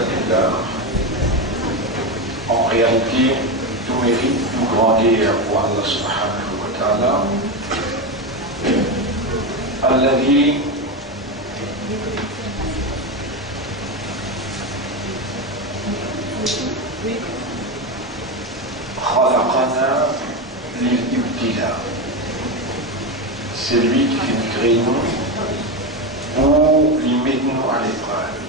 lillah. En réalité, tout mérite, tout grandir pour Allah subhanahu wa ta'ala. Alladhi khalaqana lil-ibtila. C'est lui qui fait créer nous pour lui mettre nous à l'épreuve.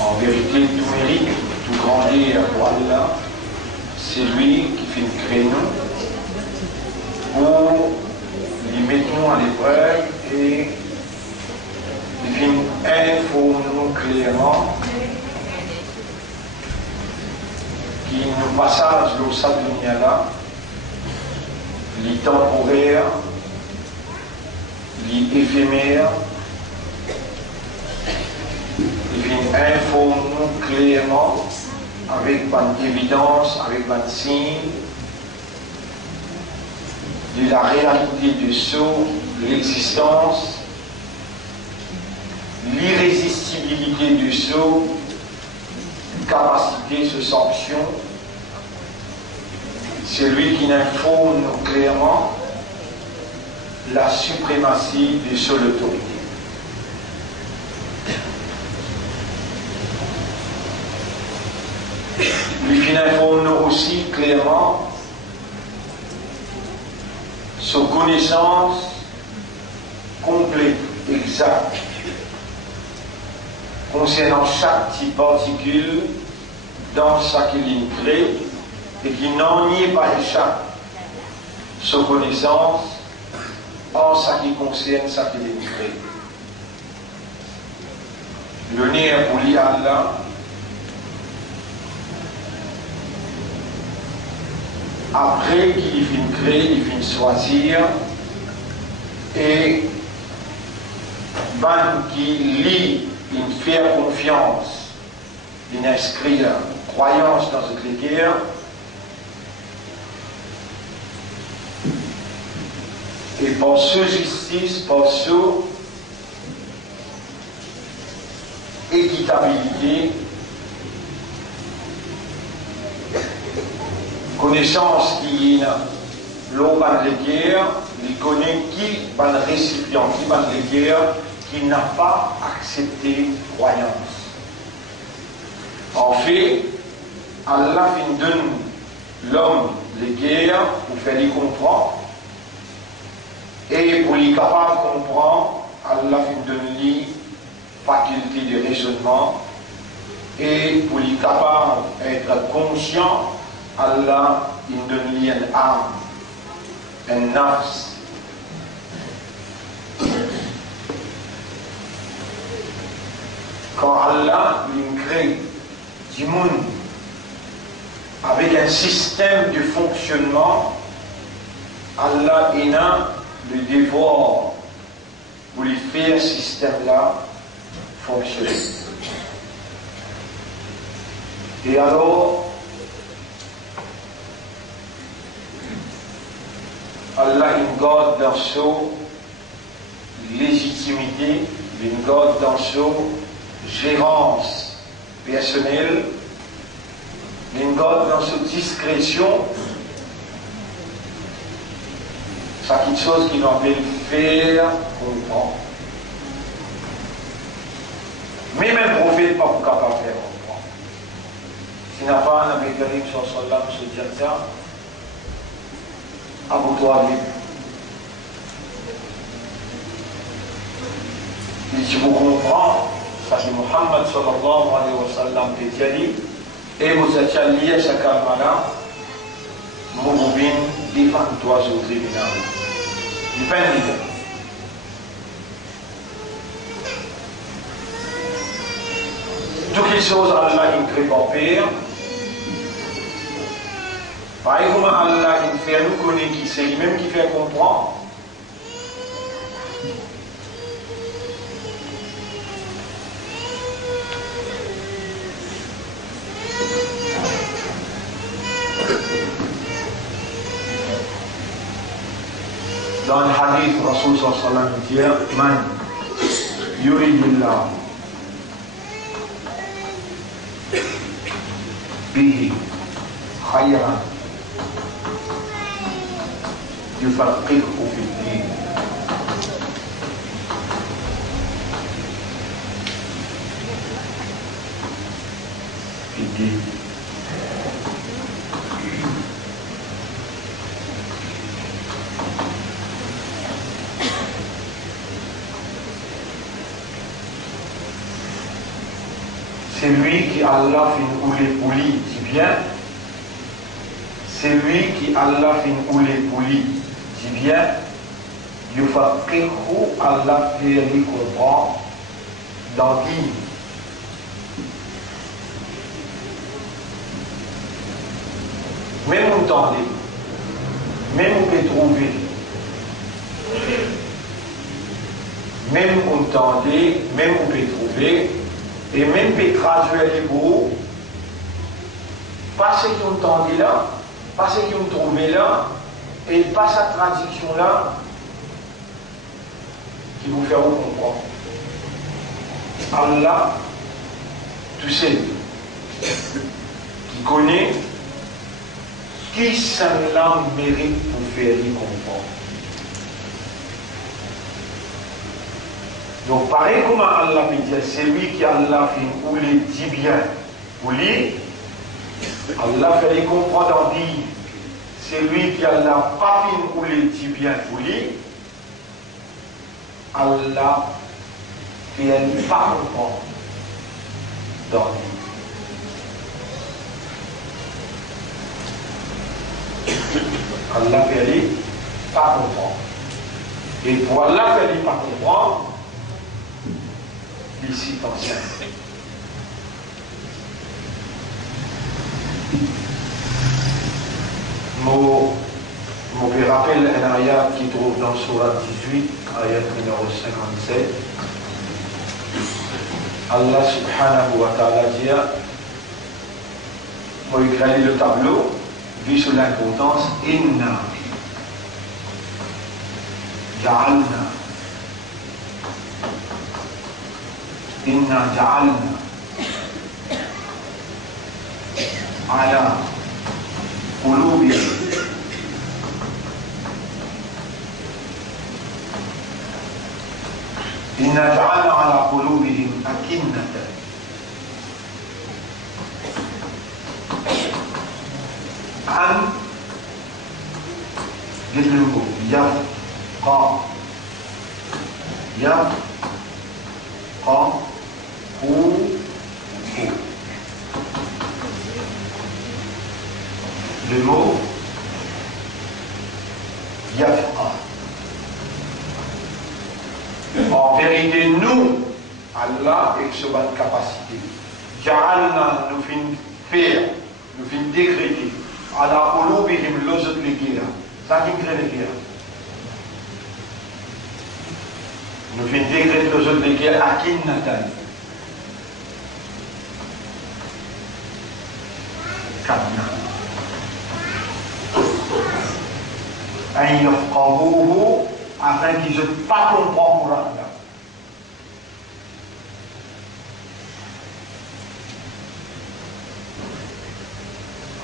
En vérité, tout mérite, tout grandir pour Allah, c'est lui qui fait créer nous pour lui mettre nous à l'épreuve et il fait informer clairement qui nous passage le sablinia là, les temporaires, les éphémères, il informe clairement avec une évidence, avec un signe de la réalité de ce, de l'existence, l'irrésistibilité de ce, capacité, ce sanction. C'est lui qui informe clairement la suprématie de son autorité. Lui informe aussi clairement sa connaissance complète, exacte, concernant chaque petite particule dans ce qu'il crée et qui n'en y est pas échappe sa connaissance en ce qui concerne ce qu'il crée. Le nerf pour lui Allah après qu'il finit créer, il finit choisir et ban qui lit, il fait confiance, il inscrit la croyance dans ce critère. Et par ce justice, par ce équitabilité, connaissance qui est l'eau de guerre, il connaît qui est le récipient, qui est le guerre, qui n'a pas accepté croyance. En fait, Allah donne l'homme les guerres pour faire les comprendre. Et pour les capables de comprendre, Allah donne lui faculté de raisonnement. Et pour les capables d'être conscient, Allah il donne lui une âme, un nafs. Quand Allah il crée du monde avec un système de fonctionnement, Allah il a le devoir pour lui faire ce système-là fonctionner. Et alors, Allah il garde dans son légitimité, il garde dans son gérance personnelle, il garde dans sa discrétion. C'est quelque chose qui nous appelle faire comprendre. Même un prophète n'est pas capable de faire comprendre. S'il n'a pas un avec Karim sur Salam, sur Djadja, abonne-toi lui. Il dit, vous comprenez, ça c'est Muhammad sallallahu alayhi wa sallam qui dit, et vous êtes lié à ce calme-là, vous pouvez défendre toi au tribunal. Il fait un livre. Toutes les choses, Allah il crée par pire. Par exemple, Allah il fait nous connaître qui c'est lui-même qui fait comprendre. Dans le hadith, Rasul sallallahu alayhi wa sallam dit, man يريد الله به خيرا يفقهه في الدين. في الدين. C'est lui qui Allah fin oulé pouli, dit bien. C'est lui qui Allah fin oulé pouli, dit bien. Yufaqihu Allah fait lui comprendre dans qui. Même vous entendez, même vous pouvez trouver, même vous entendez, même vous pouvez trouver. Et même pour traduire les mots, pas ce qu'ils ont entendu là, pas ce qu'ils ont trouvé là, et pas sa traduction là, qui vous feront comprendre. Allah, tu sais, qui connaît, qui s'en mérite pour faire lui comprendre. Donc, pareil comme Allah peut dire, c'est lui qui Allah fait ou les dit bien, ou lui, Allah fait les comprendre en dit, c'est lui qui Allah pas fait ou les dit bien, ou lui, Allah fait les pas comprendre dans lui. Allah fait les pas comprendre. Et pour Allah fait les pas comprendre, ici ancien. Je rappelle un ayat qui trouve dans Surah 18, ayat numéro 57. Allah subhanahu wa ta'ala dit, moi écrit le tableau, vu sur l'importance, inna ja'alna إنا جعلنا على قلوبهم إنا جعلنا على قلوبهم أكنة أن يفقهوا le mot yafqa. En vérité, nous, Allah, avec ce bonne capacité, Ja'alna nous fin faire, nous fin décréter, ala qulubihim l'ozot l'éguerre, ça qui crée l'éguerre. Nous fin décréter l'ozot l'éguerre à Kinnatan. Afin qu'ils ne pas comprendre Allah.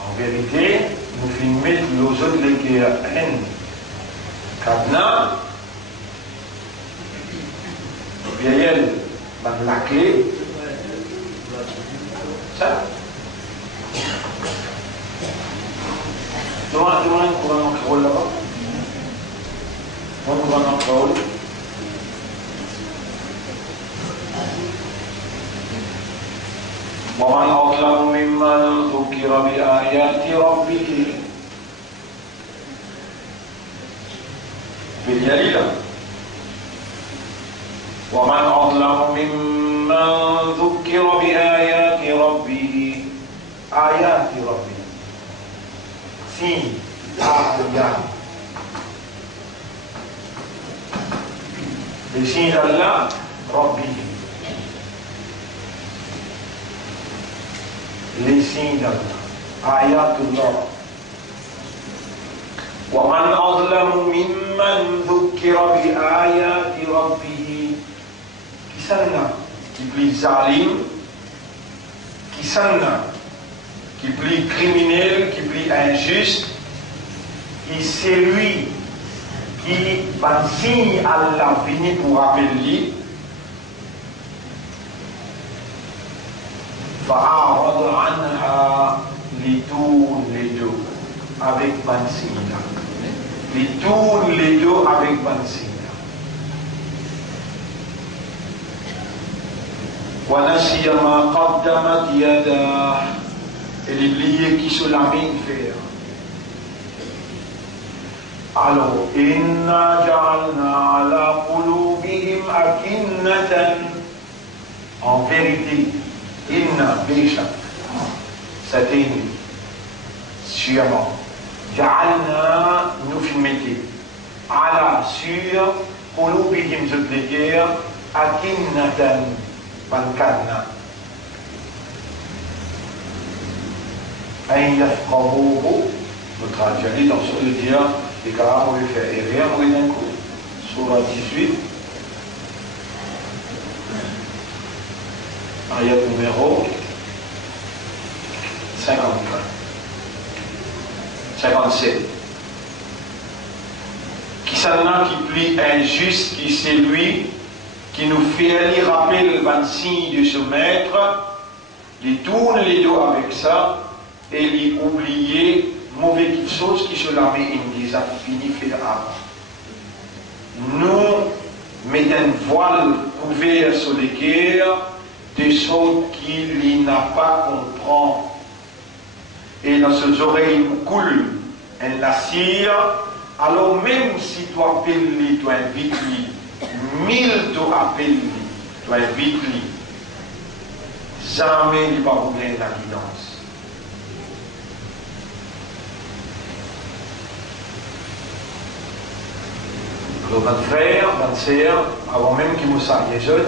En vérité, nous filmons nos autres les haine. Kadna, Biel, la clé, ça. Demande un courant là-bas. On va en parler. ومن أظلم ممن ذكر بآيات ربه بالجليلة ومن أظلم ممن ذكر بآيات ربه آيات ربه سين آيات les signes d'Allah, Rabbi. Les signes d'Allah, Ayatullah. وَمَنْ أَظْلَمُ مِمَّنْ ذُكِّرَ بِآيَاتِ رَبِّهِ. Qui s'en qui plus zalim, qui s'en qui plus criminel, qui plus injuste, qui c'est lui qui va signer Allah venu pour rappeler, فأعرض عنها لتون لدو avec Bansina. لتون لدو avec Bansina. ونسي ما قدمت يداه. Et l'oublié qui se lamine faire. Alors, inna ja'alna ala qulubihim akinnatan. En vérité, inna bécha, c'était nous, sûrement. Ja'alna, nous filmetti. Ala, sur, qulubihim, je veux dire, akinnatan, bankanna. Un yafqahuhu, nous traduisons dans ce de dire, les gars, on lui fait errer, on lui d'un coup. Surah 18, ayat numéro 57. Qui s'en a qui plie injuste, qui c'est lui, qui nous fait rappeler le signe de ce maître, il tourne les dos avec ça, et il oublie mauvais chose qui se la met une des a fini fait avant. Nous mettons un voile couvert sur les guerres de ceux qui n'a pas comprend. Et dans ses oreilles coule un lassire, alors même si tu appelles, tu invites, 1000 tu appelles, tu invites, jamais il ne va pas oublier la guidance. Alors, votre frère, votre sœur, avant même qu'il vous sache jeune,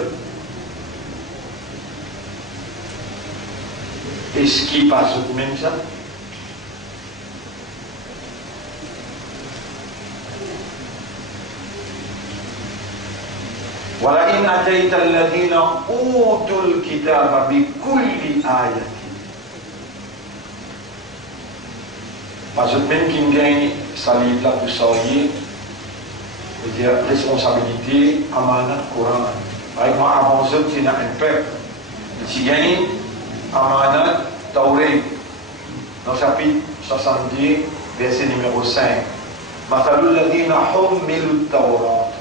est-ce qu'il passe au même ça? Voilà, in atayta alladhina utul kitaba bi kulli ayati. Parce que même qui me gagne, ça livre là pour savoir. C'est-à-dire responsabilité, amanat, Coran. Par exemple, avant ça, tu as un peuple. Tu gagnes amanat, Taurat. Dans le chapitre 70, verset numéro 5. Matalul ladina hummilut Taurat.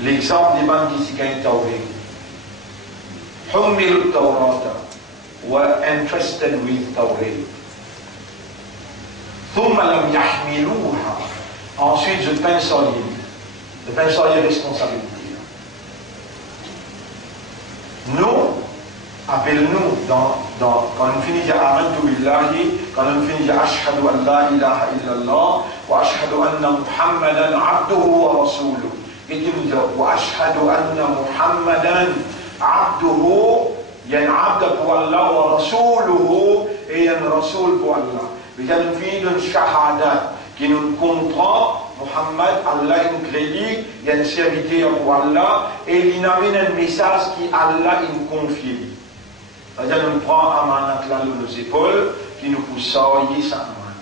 L'exemple des bandes qui gagnent Taurat. Hummilut Taurat. Were interested with Taurat. ثم لم يحملوها. Ensuite, je peins solide. Le pain solide responsabilité. Nous, appelle-nous quand on finit de dire Amantu billahi, quand on finit de dire Ashhadu an la ilaha illallah, wa ashhadu anna Muhammadan abduhu wa rasuluhu. Et tu nous dis, wa ashhadu anna Muhammadan abduhu, il y a un abd pour Allah, wa rasuluhu, et il y a un rasoul pour Allah. Mais il y a une fille d'une shahada qui nous comprend. Muhammad, Allah nous crédit, il y a une serviteur pour Allah, et il amène un message qui Allah nous confie. C'est-à-dire, nous prend amanat là de nos épaules, qui nous pousse à oyer sa amanat.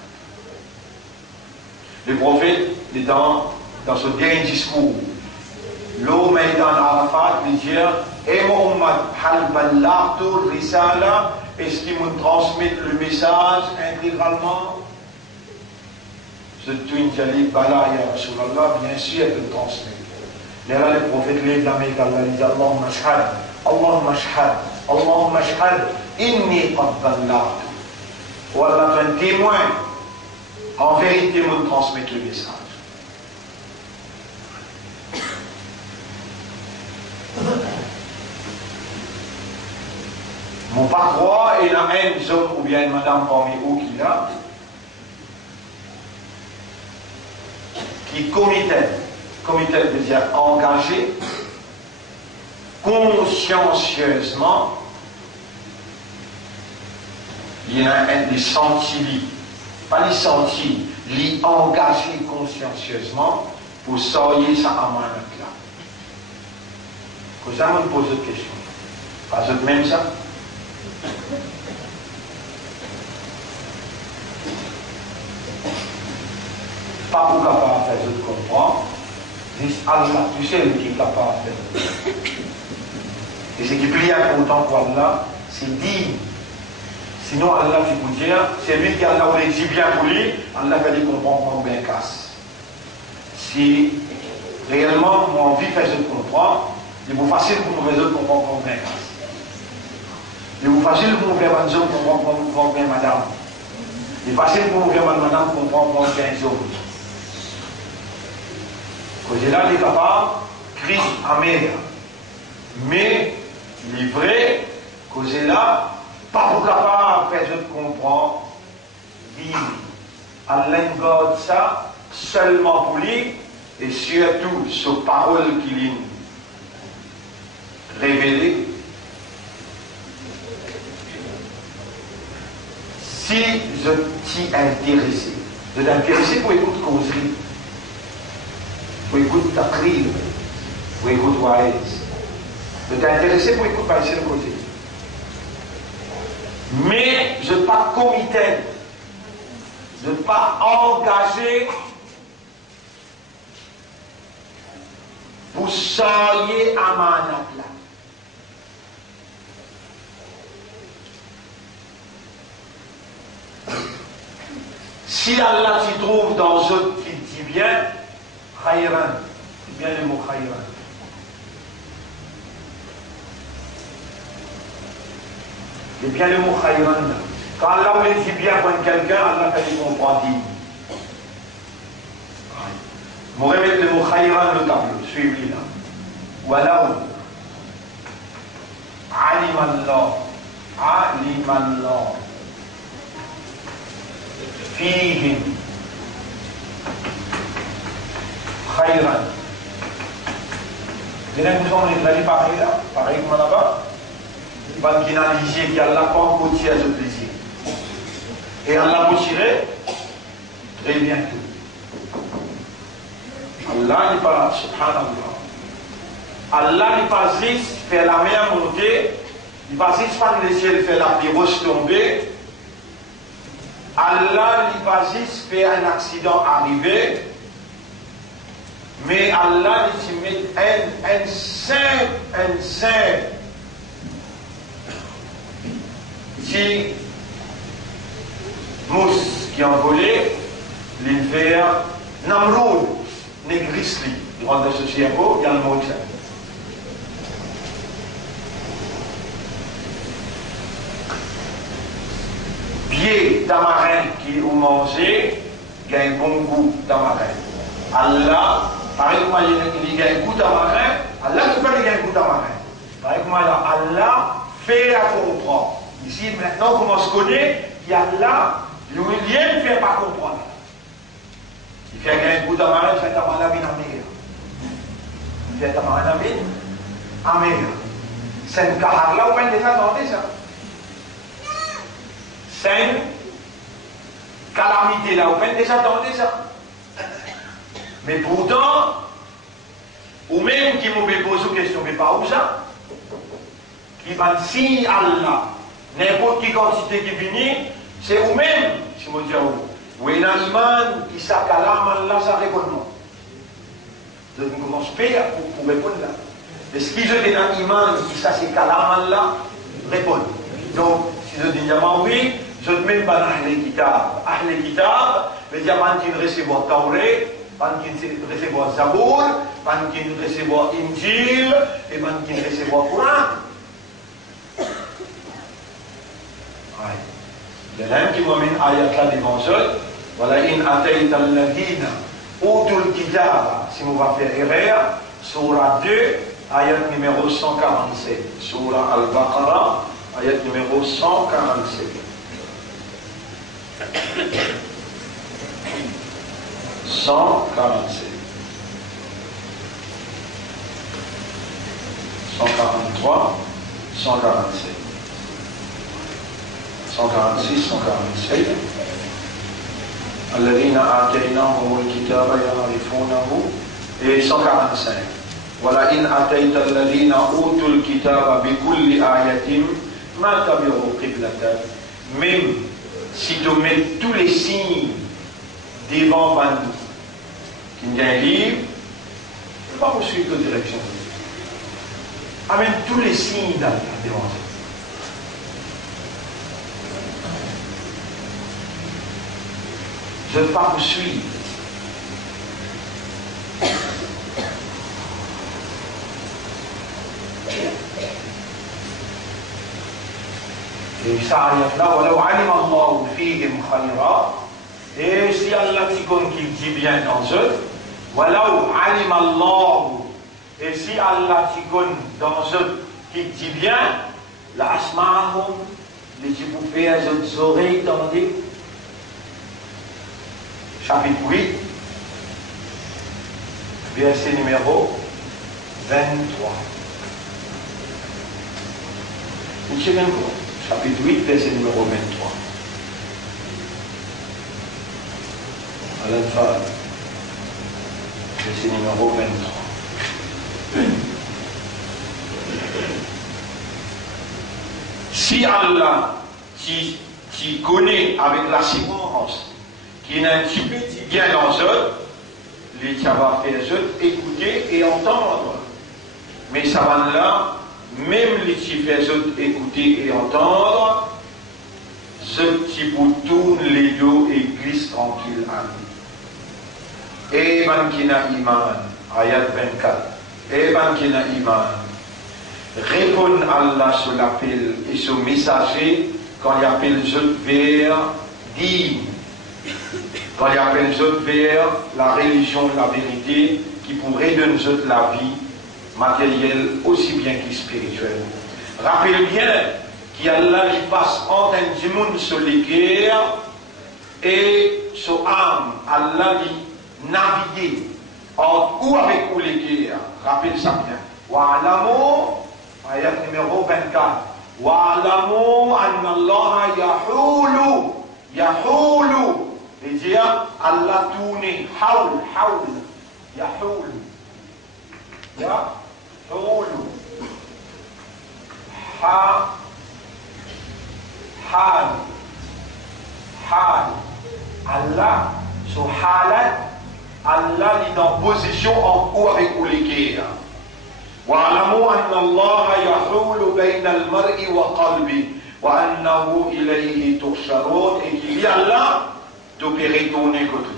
Le prophète, dans ce dernier discours, l'homme est dans Arafat, il dit, et Muhammad, hal ballagtu risala, est-ce qu'il nous transmet le message intégralement? Ce twin Jalil Bala ya Rasulallah, bien sûr, elle peut transmettre. Là, le prophète lève la main d'Allah, il dit Allahumma ashhad, Allahumma ashhad, Allahumma ashhad, inni qad ballagtu. Ou Allah fait un témoin, en vérité, nous transmettre le message. Mon pas croire, il y a un homme ou bien une madame parmi vous qui l'a. Qui comité veut dire engagé, consciencieusement, il y a un des sentis, pas les sentis, les engagés consciencieusement pour sortir sa amanat là. que ça me pose une question. Pas autre même ça. Pas pour capable de faire autre comprendre. Dis Allah, tu sais qui est capable de faire. Et ce qui est plus important pour Allah, c'est dire. Sinon, Allah, tu peux dire, c'est lui qui Allah aurait dit bien pour lui, Allah va dire qu'on comprend bien casse. Si réellement, moi, envie de faire ce comprendre, c'est plus facile pour nous résoudre qu'on comprend bien casse. C'est plus facile pour nous faire un homme qu'on comprend bien madame. C'est facile pour nous faire madame qu'on comprend bien un homme. Quand j'ai là, il est capable, crise amère. Mais, il est vrai, que j'ai là, pas pour capable de faire je comprends, dire, Allah garde ça seulement pour lui, et surtout, sur parole qu'il a révélée. Si je t'y intéressé, je t'intéressé pour écouter causerie, pour écouter ta crise, pour écouter Waïs, je t'intéressé pour écouter passer le côté. Mais je ne suis pas comité, je ne suis pas engagé pour soigner à ma là. Si Allah s'y trouve dans ce qui dit bien, khayran, c'est bien le mot khayran. C'est bien le mot khayran. Quand Allah me dit bien pour quelqu'un, Allah fait comprendre. Je vais remettre le mot khayran le tableau, suivez là. Voilà. Alimallah. Alimallah. فيهم خيرا. Vous avez une pareil là, pareil comme là-bas. Il va finaliser qu'il y a Allah pas encore tiré ce plaisir. Et Allah vous tirer très bientôt. Allah n'est pas là, subhanallah. Allah n'est pas juste faire la mer monter, il va juste pas le ciel faire la pyros tomber. Allah n'est pas juste fait un accident arriver, mais Allah il met un saint qui mousse qui a envolé l'hiver Namroud négrisli durant ce cerveau il y a le mot exact. Pied tamarin qui ont mangé, il y a un bon goût tamarin. Allah, par exemple, il y a un goût tamarin, Allah ne peut pas y avoir un goût tamarin. Par exemple, Allah fait à comprendre. Ici, maintenant, comme on se connaît, il y a là, il ne fait pas comprendre. Il fait un goût tamarin, il fait tamarin amer. Il fait tamarin amer. C'est un kahar là, on peut déjà entendre ça. C'est une calamité là, vous pouvez déjà entendre ça. Mais pourtant, ou même qui m'ont posé une question, mais pas où ça, qui va si Allah, n'importe quelle quantité qui vient, c'est vous-même, si vous dites, ou un iman qui s'accalame, Allah, ça répond. Je commence à faire pour répondre là. Mais ce qui est un iman qui s'accalame, Allah, répond. Donc, si je dis oui, je ne mets pas Ahl Kitab. Ahl Kitab, veut dire qu'ils recevoir Tauret, qu'ils recevoir Zabour, qu'ils recevoir Injil, et qu'ils recevoir Coran. Il y en a un qui m'amène ayat là devant eux. Voilà, in atayta alladhina utul kitab. Si on va faire erreur, surah 2, ayat numéro 147. Surah Al-Baqarah, ayat numéro 147. 147. 143, 147. 146, 147. الذين آتيناهم الكتاب يعرفونه et 145. ولئن أتيت الذين أوتوا الكتاب بكل آية ما تبعوا قبلتك. Même si tu mets tous les signes devant Bani, qui a un livre, il ne va pas suivre la direction. Amène tous les signes devant ça. Je ne vais pas vous suivre. Et ça arrive là, ولو علم الله فيهم خيرا. Et si Allah qu'il dit bien dans eux, ولو علم الله. Et si Allah dans eux qu'il dit bien, la asma'ahum, les poupées à leurs oreilles, attendez. Chapitre 8, verset numéro 23. Monsieur Benko, chapitre 8, verset numéro 23. Al-Anfal, verset numéro 23. Si Allah qui connaît avec la science, qui n'a un petit peu bien dans eux, les va faire eux écouter et entendre. Mais ça va là, même les qui fait eux écouter et entendre, ceux qui vous tournent les dos et glissent tranquille à nous. Et ban kina iman, ayat 24. Et ban kina iman. Répondre Allah sur l'appel et sur le messager quand il appelle eux vers dire. Quand il appelle nous vers la religion, la vérité, qui pourrait donner nous la vie matérielle aussi bien que spirituelle. Rappelez bien qu'Allah il passe entre un monde sur les guerres et sur âme. Allah il navigue entre ou avec où les guerres. Rappelez ça bien. Wa'alamu, ayat numéro 24. Wa'alamu anna Allah yahulu. Et dire Allah tourne, haul, yahoul, hal, Allah, sur halat, Allah est dans position en haut avec où les guerres. Wa'alamu anna Allah yahoul bayna al-mar'i wa qalbi, wa annahu ilayhi tuhsharun, et qu'il y a Allah d'opérer tourner côté.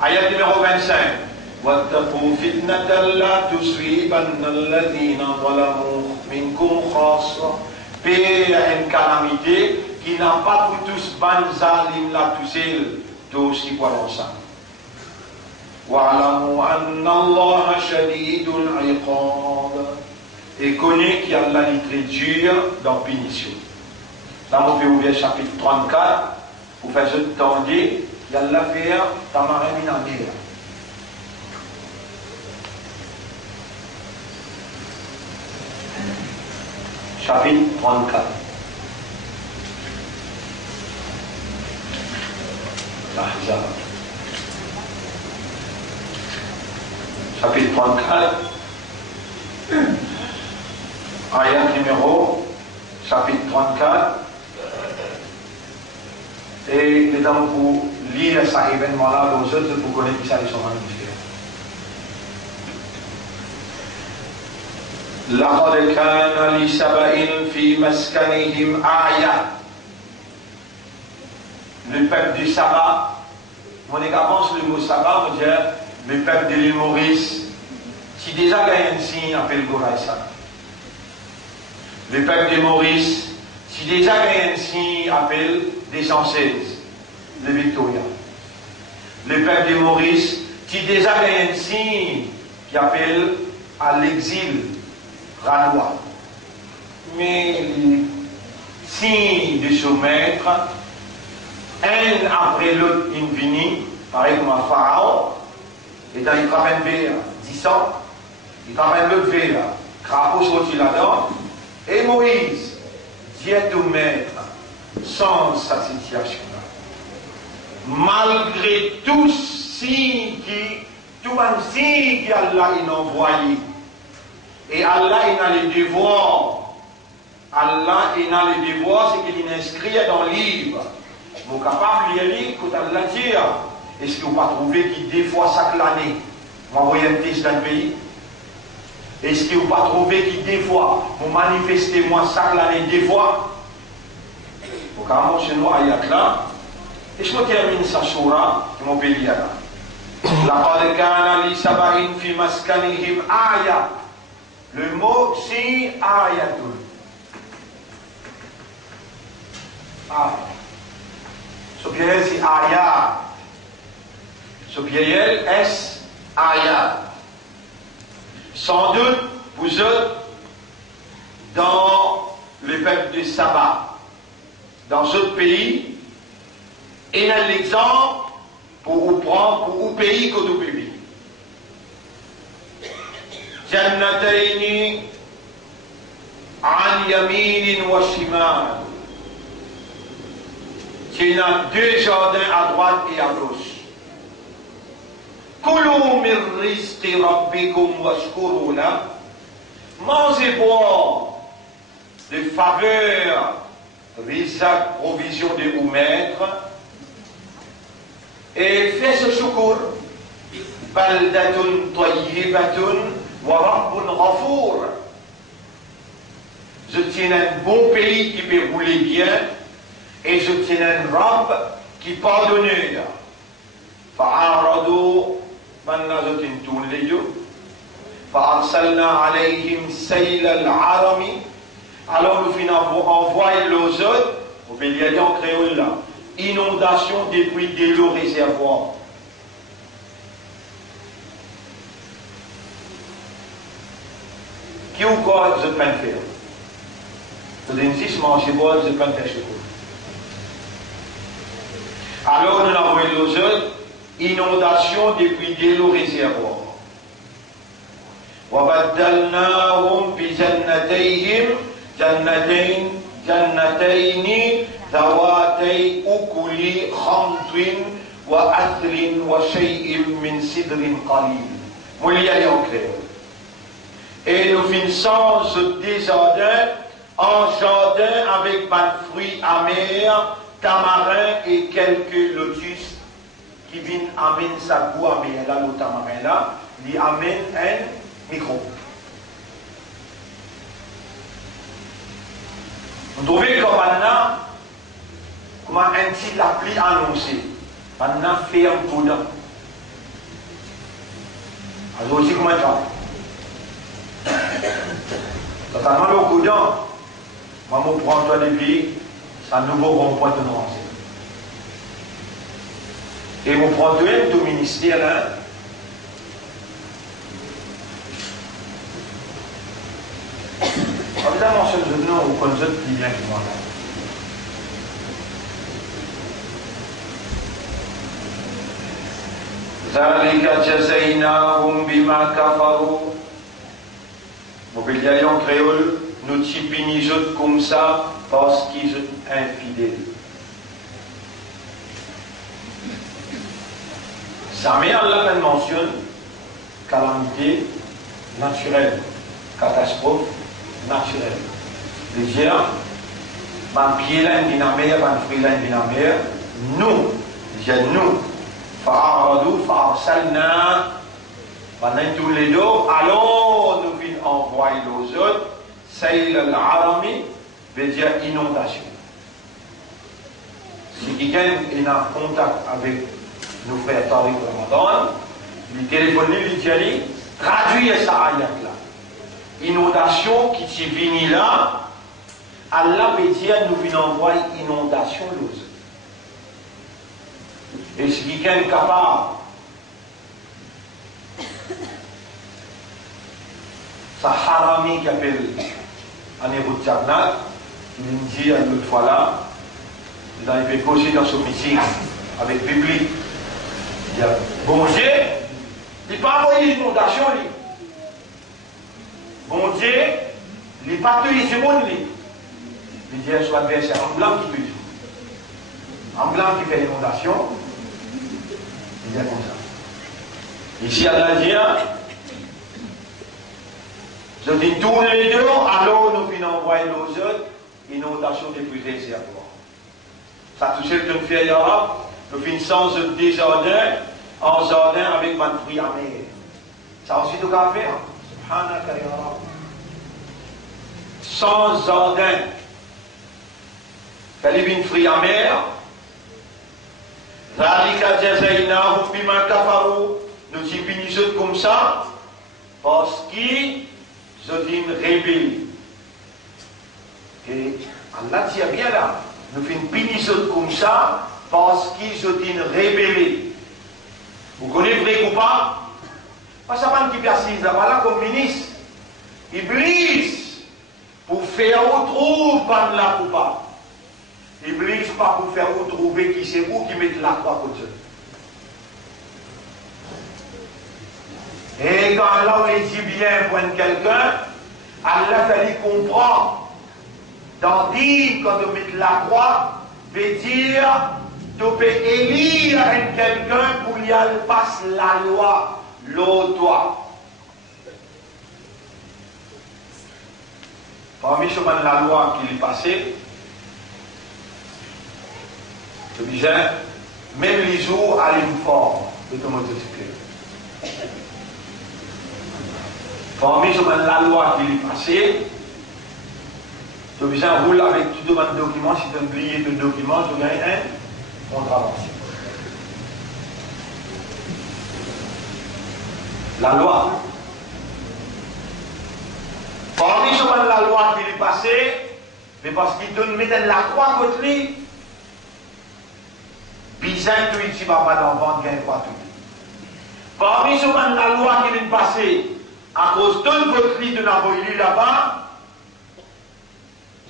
Ayat numéro 25. وَاتَّقُوا فِتْنَةً لَا تُصِيبَنَّ الَّذِينَ ظَلَمُوا مِنْكُمْ خَاصَّةً. Paix à une calamité qui n'a pas pour tous ban zalim la toucher d'aussi pour l'ensemble. وَعْلَمُوا أَنَّ اللَّهَ شَدِيدُ الْعِقَابِ. Et connaît qu'il y a la très dur dans punition. Là, on peut ouvrir chapitre 34. Vous faites le temps il y a l'affaire Tamarin en guerre. Chapitre 34. L'Ahzab. Chapitre 34. Ayat numéro, chapitre 34. Et les dames, pour lire cet événement-là, aux autres, pour connaître qui ça, ils sont magnifiques. لقد كان لسبأ في مسكنهم آية. Le peuple du Saba, mon pense le mot Saba, on dire le peuple de l'île Maurice, qui déjà gagne un signe appelé Goraïsa. Le peuple de Maurice, qui déjà gagne un signe appelé des 116, le Victoria. Le peuple de Maurice, qui déjà gagne un signe qui appelle à l'exil, Ranois. Mais les signes de ce maître, un après l'autre, il finit, pareil comme un pharaon, et dans il travaille vers 10 ans, il travaille l'autre vers, crapaud sorti là-dedans, et Moïse, Dieu de maître, sans sa situation-là. Malgré tous signes qui tout le signe qu'Allah a envoyé. Et Allah il a les devoirs. Allah il a les devoirs, c'est qu'il inscrit dans le livre. Vous êtes capable de lire quand Allah dit. Est-ce que vous pas trouvé qu'il des fois chaque année, vous envoyez un test dans le pays? Est-ce que vous pas trouvé qu'il des fois, vous manifestez moi chaque année des fois? Vous commencez chez nous ayat là. Et je me termine sa soura, qui m'ont payé là. لقد كان لسبع في مسكنهم آية. Le mot si ayatun. Ce pluriel c'est ayat. Ce pluriel est ayat. Sans doute vous êtes dans le peuple de Saba, dans ce pays, et dans l'exemple pour vous prendre pour vous pays que vous vivez. Jannataini an yamin wa shimal. C'est dans deux jardins à droite et à gauche. Kulu min rizqi rabbikum washkuru la. Mangez boire de faveur, rizq, provision de vous maître, et faites ce shukr. Baldatun tayyibatun wa rabbun ghafour. Je tiens un bon pays qui peut rouler bien, et je tiens un Rab qui pardonne. فأعرضوا من نزتن توليو فأرسلنا عليهم سيل العرم. Alors nous finissons envoyer l'eau au pays en créole là, inondation depuis des lots réservoirs. Qui ou quoi je peux faire? Je dis si je mange bois, je peux faire chocolat. Alors nous avons l'eau inondation depuis des lots réservoirs. وبدلناهم بجنتيهم جنتين ذواتي أكل خمط وأثل وشيء من سدر قليل. Et nous finissons ce désordre en jardin avec pas de fruits amers, tamarin et quelques lotus qui viennent amener sa goût amer. Là, le tamarin là, il amène un micro. Vous trouvez comme maintenant, comment un petit l'appli annoncé. Maintenant, ferme tout dedans. Alors aussi, comment ça? Totalement le coup d'an, moi, je prends toi depuis, c'est un nouveau rond-point de Nancy. Et je prends tout ministère là. Évidemment, ce que nous, on connaît plus bien que moi là. ذلك جزيناهم بما كفروا. Mobilier en créole, nous typinisons comme ça parce qu'ils sont infidèles. Ça met Allah mentionne calamité naturelle, catastrophe naturelle. Les gens, ban pied là une mer, ban fruit là une mer, nous, nous, fa'aradu fa'arsalna. Pendant tous les deux, alors nous venons envoyer aux autres, Sayl al-Arami veut dire inondation. Si quelqu'un est en contact avec nos frères Tariq Ramadan, il téléphone, il dit, traduisez ça ayat là. Inondation qui s'est venue là, Allah veut dire nous venons envoyer inondation aux autres. Et si quelqu'un est capable, ça harami qui appelle en hébreu Tcharnat, il me dit l'autre fois là, il a été posé dans ce meeting avec le public. Il dit, bon Dieu, il n'a pas envoyé l'inondation. Bon Dieu, il n'a pas tué ce monde. Il dit, soit bien, c'est un blanc qui tue. Un blanc qui fait l'inondation, il dit comme ça. Ici, Allah dit, je dis tous les deux, alors nous finissons envoyer nos autres, et nous tâchons de plus aiser à toi. Ça touche le jeune fille arabe, nous finissons des jardins, en jardin avec un fruit amer. Ça aussi, nous avons fait. Subhanaka ya Rab. Sans jardin, fallait une fruit amer. Zalika jazainahum bima kafaru. Nous y finissons comme ça, parce qu'ils ont rébellé. Et Allah dit bien là, nous finissons comme ça, parce qu'ils ont rébellé. Vous connaissez vrai ou pas? Pas ça qui persiste là comme ministre. Iblis, pour faire retrouver pas la coupable. Iblis, pas pour faire retrouver qui c'est où qui met la croix côté. Et quand Allah dit bien pour quelqu'un, Allah fait comprendre. Dans dire, quand on met la croix, veut dire, tu peux élire quelqu'un pour y aller passer la loi, l'autre. Parmi la loi qui est passée, je disais, même les jours à l'uniforme de ton motocyclette. Parmi la loi qui est passée, tu as besoin de rouler avec tout le document. Si tu as oublié ton document, tu gagnes un contravention. La loi. Parmi la loi qui est passée, mais parce qu'il te met la croix contre lui, bizarre que tu vas pas d'enfant gagne quoi tout. Parmi la loi qui est passée, à cause de votre vie de l'envoyer là-bas,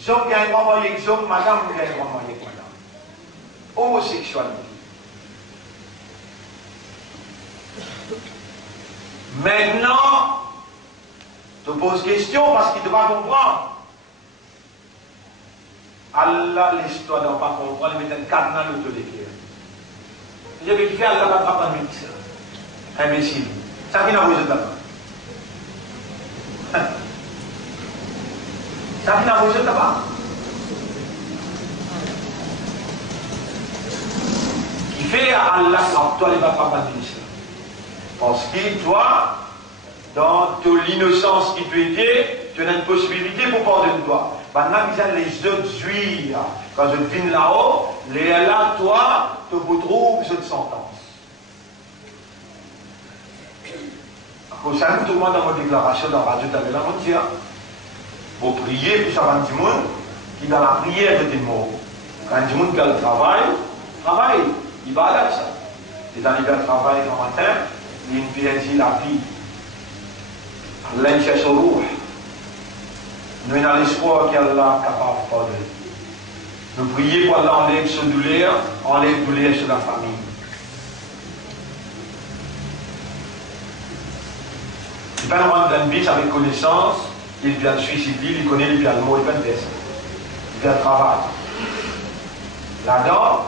j'en gagne pas moyen que j'en, madame gagne pas moyen que madame. Homosexualité. Maintenant, tu poses question parce qu'il ne va pas comprendre. Allah, l'histoire ne va pas comprendre, il met un cadenas de l'écrire. J'ai dit, Allah va pas prendre mix. Imbécile. Ça qui n'a pas besoin d'abord. Ça qui n'a pas besoin d'abord. Qui fait à Allah, toi, il ne va pas prendre mix. Parce que toi, dans l'innocence qui tu étais, tu as une possibilité pour pardonner toi. Maintenant, les autres juifs, quand je viens là-haut, là, toi, tu vous trouves cette sentence. Pour ça, tout le monde dans ma déclaration dans la radio, tu avais la mentir. Pour prier, puis ça va un petit monde qui dans la prière de tes mots. Quand un petit monde qui a le travail, il va là, ça. Tu es dans le travail le matin, il y a une fille dit la vie. Allah il cherche au rouge. Nous avons l'espoir qu'Allah est capable de pardonner. Nous prions pour Allah enlève ce douleur, enlève douleur sur la famille. Il n'y a pas un bis avec connaissance, il vient de suicider, il connaît, il vient de mot, il vient de test. Il vient de travail. Là-dedans,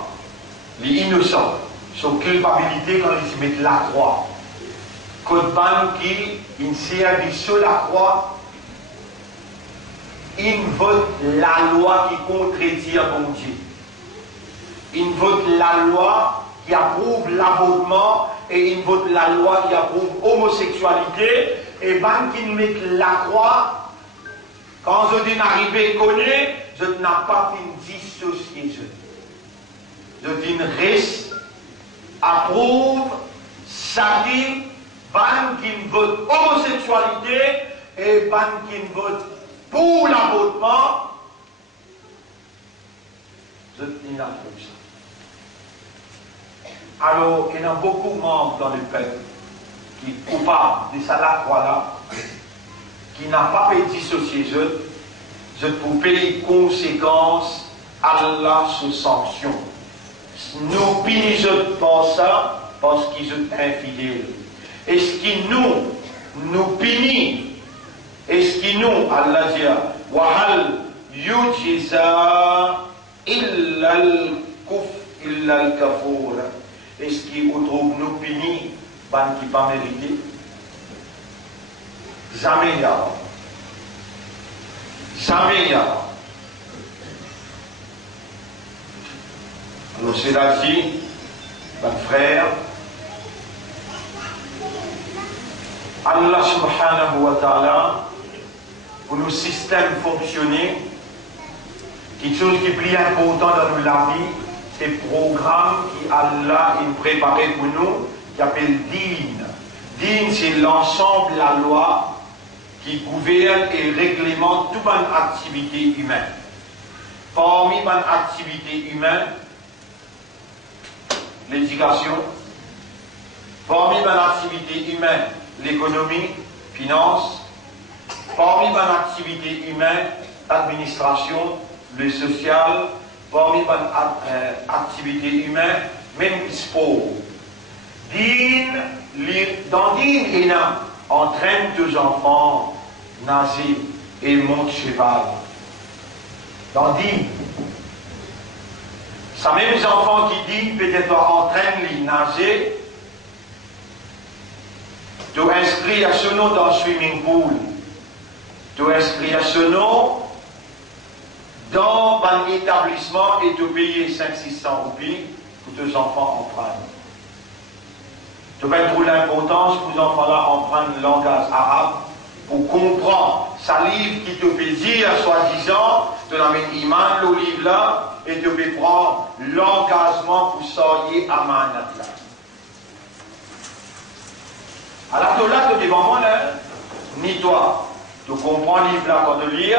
les innocents, sont culpabilité quand ils se mettent la croix. Code ban qui, il servent sur la croix, il vote la loi qui contredit bon Dieu. Il vote la loi qui approuve l'avortement et il vote la loi qui approuve l'homosexualité. Et ban qui met la croix, quand je dis arrivé connaît, je n'ai pas fait dissocier. Je dis reste, approuve, ça dit, ban qui vote homosexualité et ban qui vote pour l'avortement, je dis la chose. Alors, il y a beaucoup de membres dans le peuple qui est coupable de ça la croix-là, qui n'a pas pu dissocier je peux payer conséquences à la sanction. Nous punissons pas ça parce qu'ils sont infidèles. Est-ce qu'ils nous punissent? Est-ce qu'il nous, Allah dit, Wahal yujza illa al-kafur. Est-ce qu'il trouve nous punis ban qui pas mérité. Jamais y a. Jamais y a. Alors c'est là-dessus, mon frère, Allah subhanahu wa ta'ala, pour nos systèmes fonctionner, quelque chose qui est plus important dans la vie, c'est le programme qui Allah a préparé pour nous, qui s'appelle Din. Din, c'est l'ensemble de la loi qui gouverne et réglemente toute bonne activité humaine. Parmi les activités humaines, l'éducation, parmi les activités humaines, l'économie, finance, parmi les activités humaines, l'administration, le social, parmi les activités humaines, même le sport. Dans Din, entraîne deux enfants, nager et monte cheval. Dans Din, ça même les enfants qui disent peut-être entraînent les nager, tu inscris à ce nom dans le swimming pool, tu inscris à ce nom dans un établissement et tu payes 500-600 roupies pour tes enfants en prennent. Tu vas trouver l'importance pour les enfants-là en prendre le langage arabe pour comprendre sa livre qui te fait dire, soi-disant, de la même iman, le livre là, et te fait prendre l'engagement pour sortir à manat là. Alors, là, tu dis, bon, ni toi, tu comprends le livre là quand tu lis,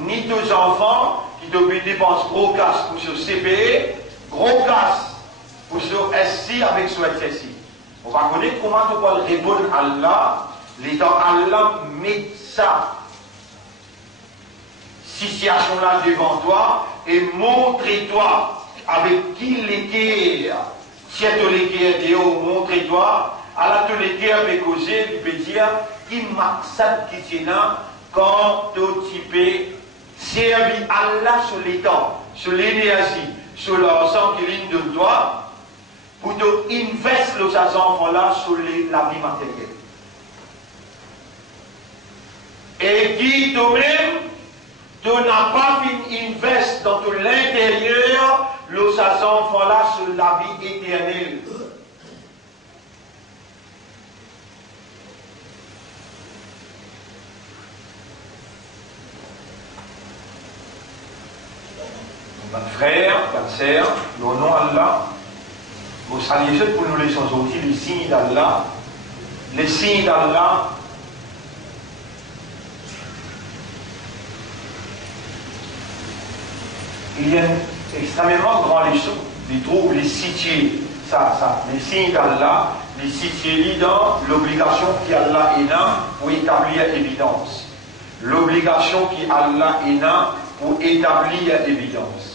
ni tes enfants qui te dépensent gros casse pour ce CPE, gros casse pour ce SC avec ce SSI. On va connaître comment tu peux répondre à Allah, l'étant Allah met ça, situation-là devant toi, et montre-toi avec qui l'équerre, si tu l'équerre, montre-toi, alors tu l'équerre peut causer, tu peux dire, qui m'accède qui tient là, quand tu peux servir Allah sur l'étang, sur l'énergie, sur l'ensemble qui ligne de toi, pour te investir ces enfants-là sur la vie matérielle. Et qui toi-même, tu n'as pas investi dans tout l'intérieur, ces enfants-là sur la vie éternelle. Mon frère, ma sœur, le nom Allah, vous saviez ce pour nous les aujourd'hui, les signes d'Allah. Les signes d'Allah, il y a extrêmement grand les choses. Ils trouvent les situés, les signes d'Allah, les situés dans l'obligation qui Allah est là pour établir l'évidence. L'obligation qui Allah est là pour établir l'évidence.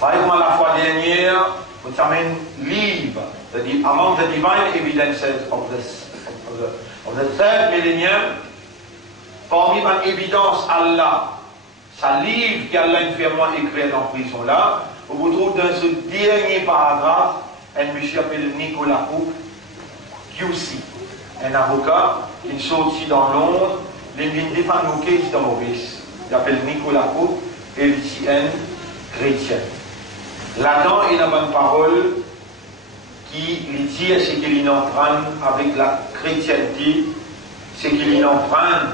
Par exemple, la fois dernière, vous avez un livre, among the divine evidences of the third millennium, parmi les évidences Allah, sa livre qu'Allah a fait moi écrire dans la prison là, vous trouvez dans ce dernier paragraphe, un monsieur appelé Nicolas Cook, QC, un avocat, qui est sorti dans Londres, il vient défendre nos cases dans Maurice. Il s'appelle Nicolas Cook, et il est un chrétien. Là-dedans, il y a une bonne parole qui lui dit ce qu'il en prend avec la chrétienté, ce qu'il en prend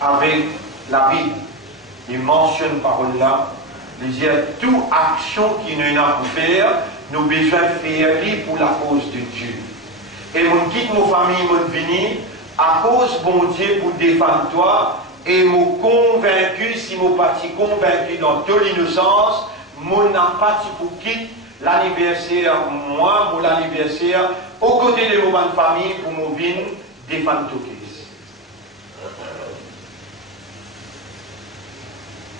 avec la Bible. Il mentionne parole-là, il dit toute action qui nous a pour faire, nous besoin faire pour la cause de Dieu. Et mon quitte nos familles, mon vini, à cause bon Dieu pour défendre toi, et me convaincu, si mon parti convaincu dans toute l'innocence, mon n'a pas pour quitter l'anniversaire, moi, mon anniversaire, aux côtés de mon famille, pour mon vin, défendre tout Christ.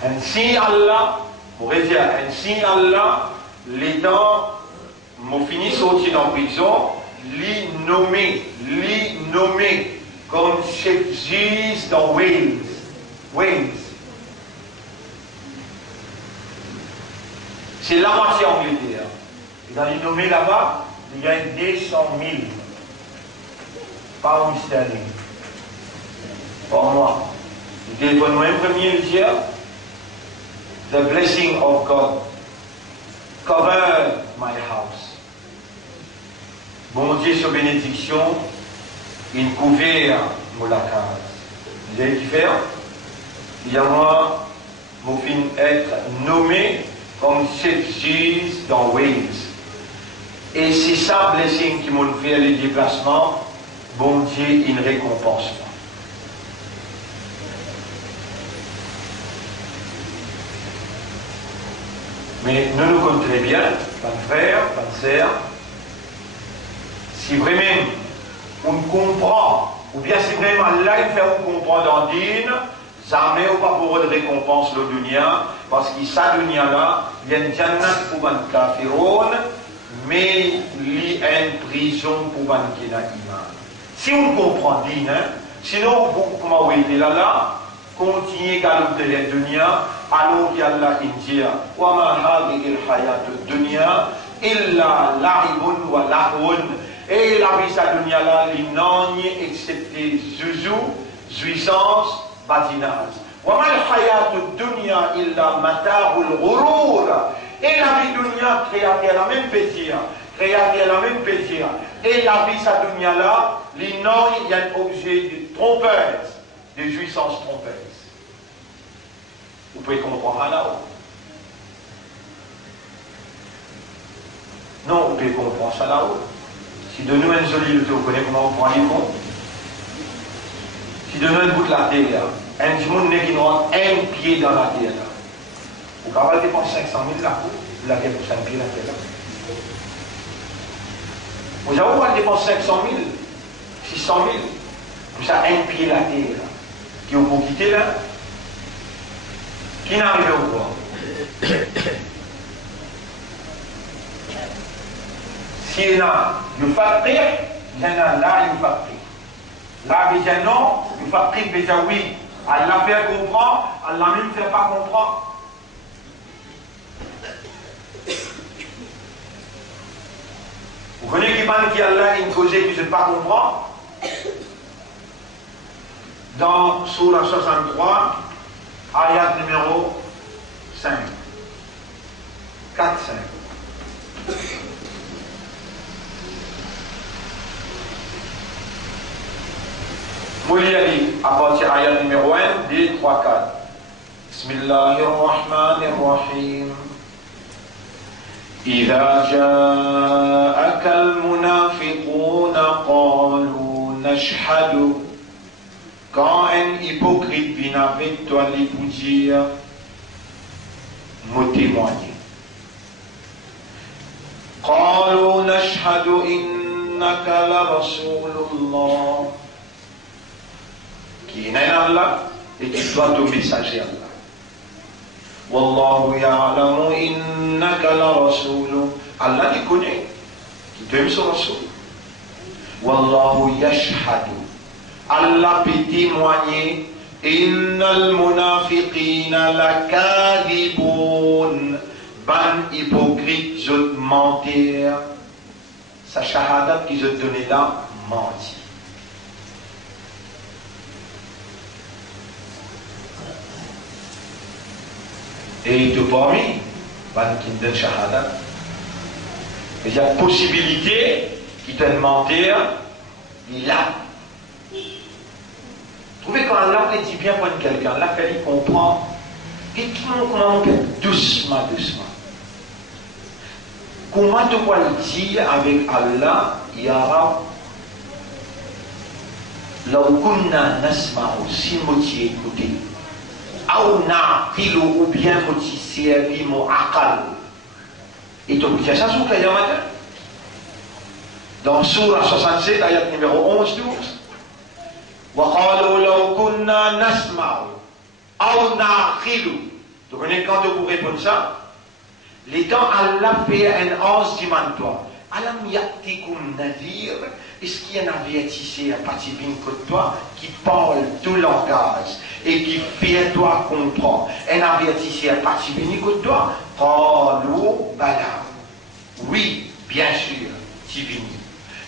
Ainsi Allah, pour dire, ainsi Allah, les temps, m'ont fini sortir en prison, li nommé comme chef juge dans Wales. C'est la moitié Angleterre. Et dans les nommés là-bas, il y a 200 000 pounds sterling par mois. Il téléphone moi premier dire, the blessing of God cover my house. Bon Dieu, sur bénédiction, il couvert mon la case. Vous avez qui faire? Il y a moi, mon fin être nommé comme chef juge dans Wales. Et c'est ça, blessing, qui m'a fait les déplacements. Bon Dieu, il récompense. Mais nous nous connaissons très bien, pas de frère, pas de sœur. Si vraiment on comprend, ou bien si vraiment là il fait on comprend dans Dine, jamais on va pour de récompense le dunia, parce que ça dunia là, il y a une jannat pour un kafiron, mais il y a une prison pour un kina iman. Si on comprend Dine, sinon comment on est là, continue galoper les dunia, alors qu'Allah dit wa ma hadhihi al-hayat ad-dunya illa la'ibun wa lahwun. Et la vie sa dunya là, l'innogne, excepté zouzou, jouissance, badinage. Wa ma al-hayat ad-dunya illa mata'ul ghurur. Et la vie dunya créée à la même pétire, créée à la même pétire. Et la vie sa dunya là, l'innogne, il y a un objet de trompeuse, de jouissance trompeuse. Vous pouvez comprendre là-haut. Non, vous pouvez comprendre ça là-haut. Si de nous un joli, vous connaissez comment on prend les comptes. Si de nous un bout de la terre, un petit monde qui rentre un pied dans la terre, vous pouvez dépenser 500 000 là, la terre pour 5 pieds la terre là. Vous avez pas dépenser 500 000, 600 000, pour ça un pied la terre là, qui vous pouvez quitter là. Qui n'arrive au quoi? Si il y en a, il fabrique, il y en a là, il fabrique. Là, il y a non, il fabrique déjà oui. Elle la fait comprendre, elle la même fait pas comprendre. Vous connaissez qui parle qui a là une cause que je ne pas comprendre? Dans Sourate 63, ayat numéro 5. 4, 5. Mouliali, à partir de ayat numéro 1, 2, 3, 4. Bismillahirrahmanirrahim. إذا جاءك المنافقون قالوا نشهد. Quand un hypocrite vient avec toi, il vous dire, me témoigner. قالوا نشهد إنك لرسول الله. Qui est Allah et qui doit te messager Allah. Wallahu ya'lamu innaka larasul. Allah les connaît, qui t'aime son rasoul. Wallahu yashhadu. Allah peut témoigner. Innal munafiqina lakadibun. Ban hypocrite, je mentir. Sa shahadat qui je donnais là, menti. Et de parmi, ban qui donne shahadat. Il y a possibilité qui te mentir, il a. Trouvez quand Allah dit bien pour quelqu'un, là, il comprend, et comment on peut doucement, doucement. Comment tu vas le dire avec Allah, il y aura l'aukunna nasma'u, si moitié écouté, ou na'qilu, ou bien moitié servi, mu'aqal. Et tu peux dire ça sur le matin. Dans Sourate 67, ayat numéro 11, 12. وَقَالُوا لَوْ كُنَّا نَسْمَعُ أَوْ نَعْقِلُ. Tu connais quand vous répondez ça? Les temps Allah fait un ange demande-toi. Alam ya'tikum nadhir. Est-ce qu'il y a un avertisseur à partir de toi qui parle tout langage et qui fait toi comprendre? Un avertisseur à partir de toi? Qalu bala. Oui, bien sûr, tu viens.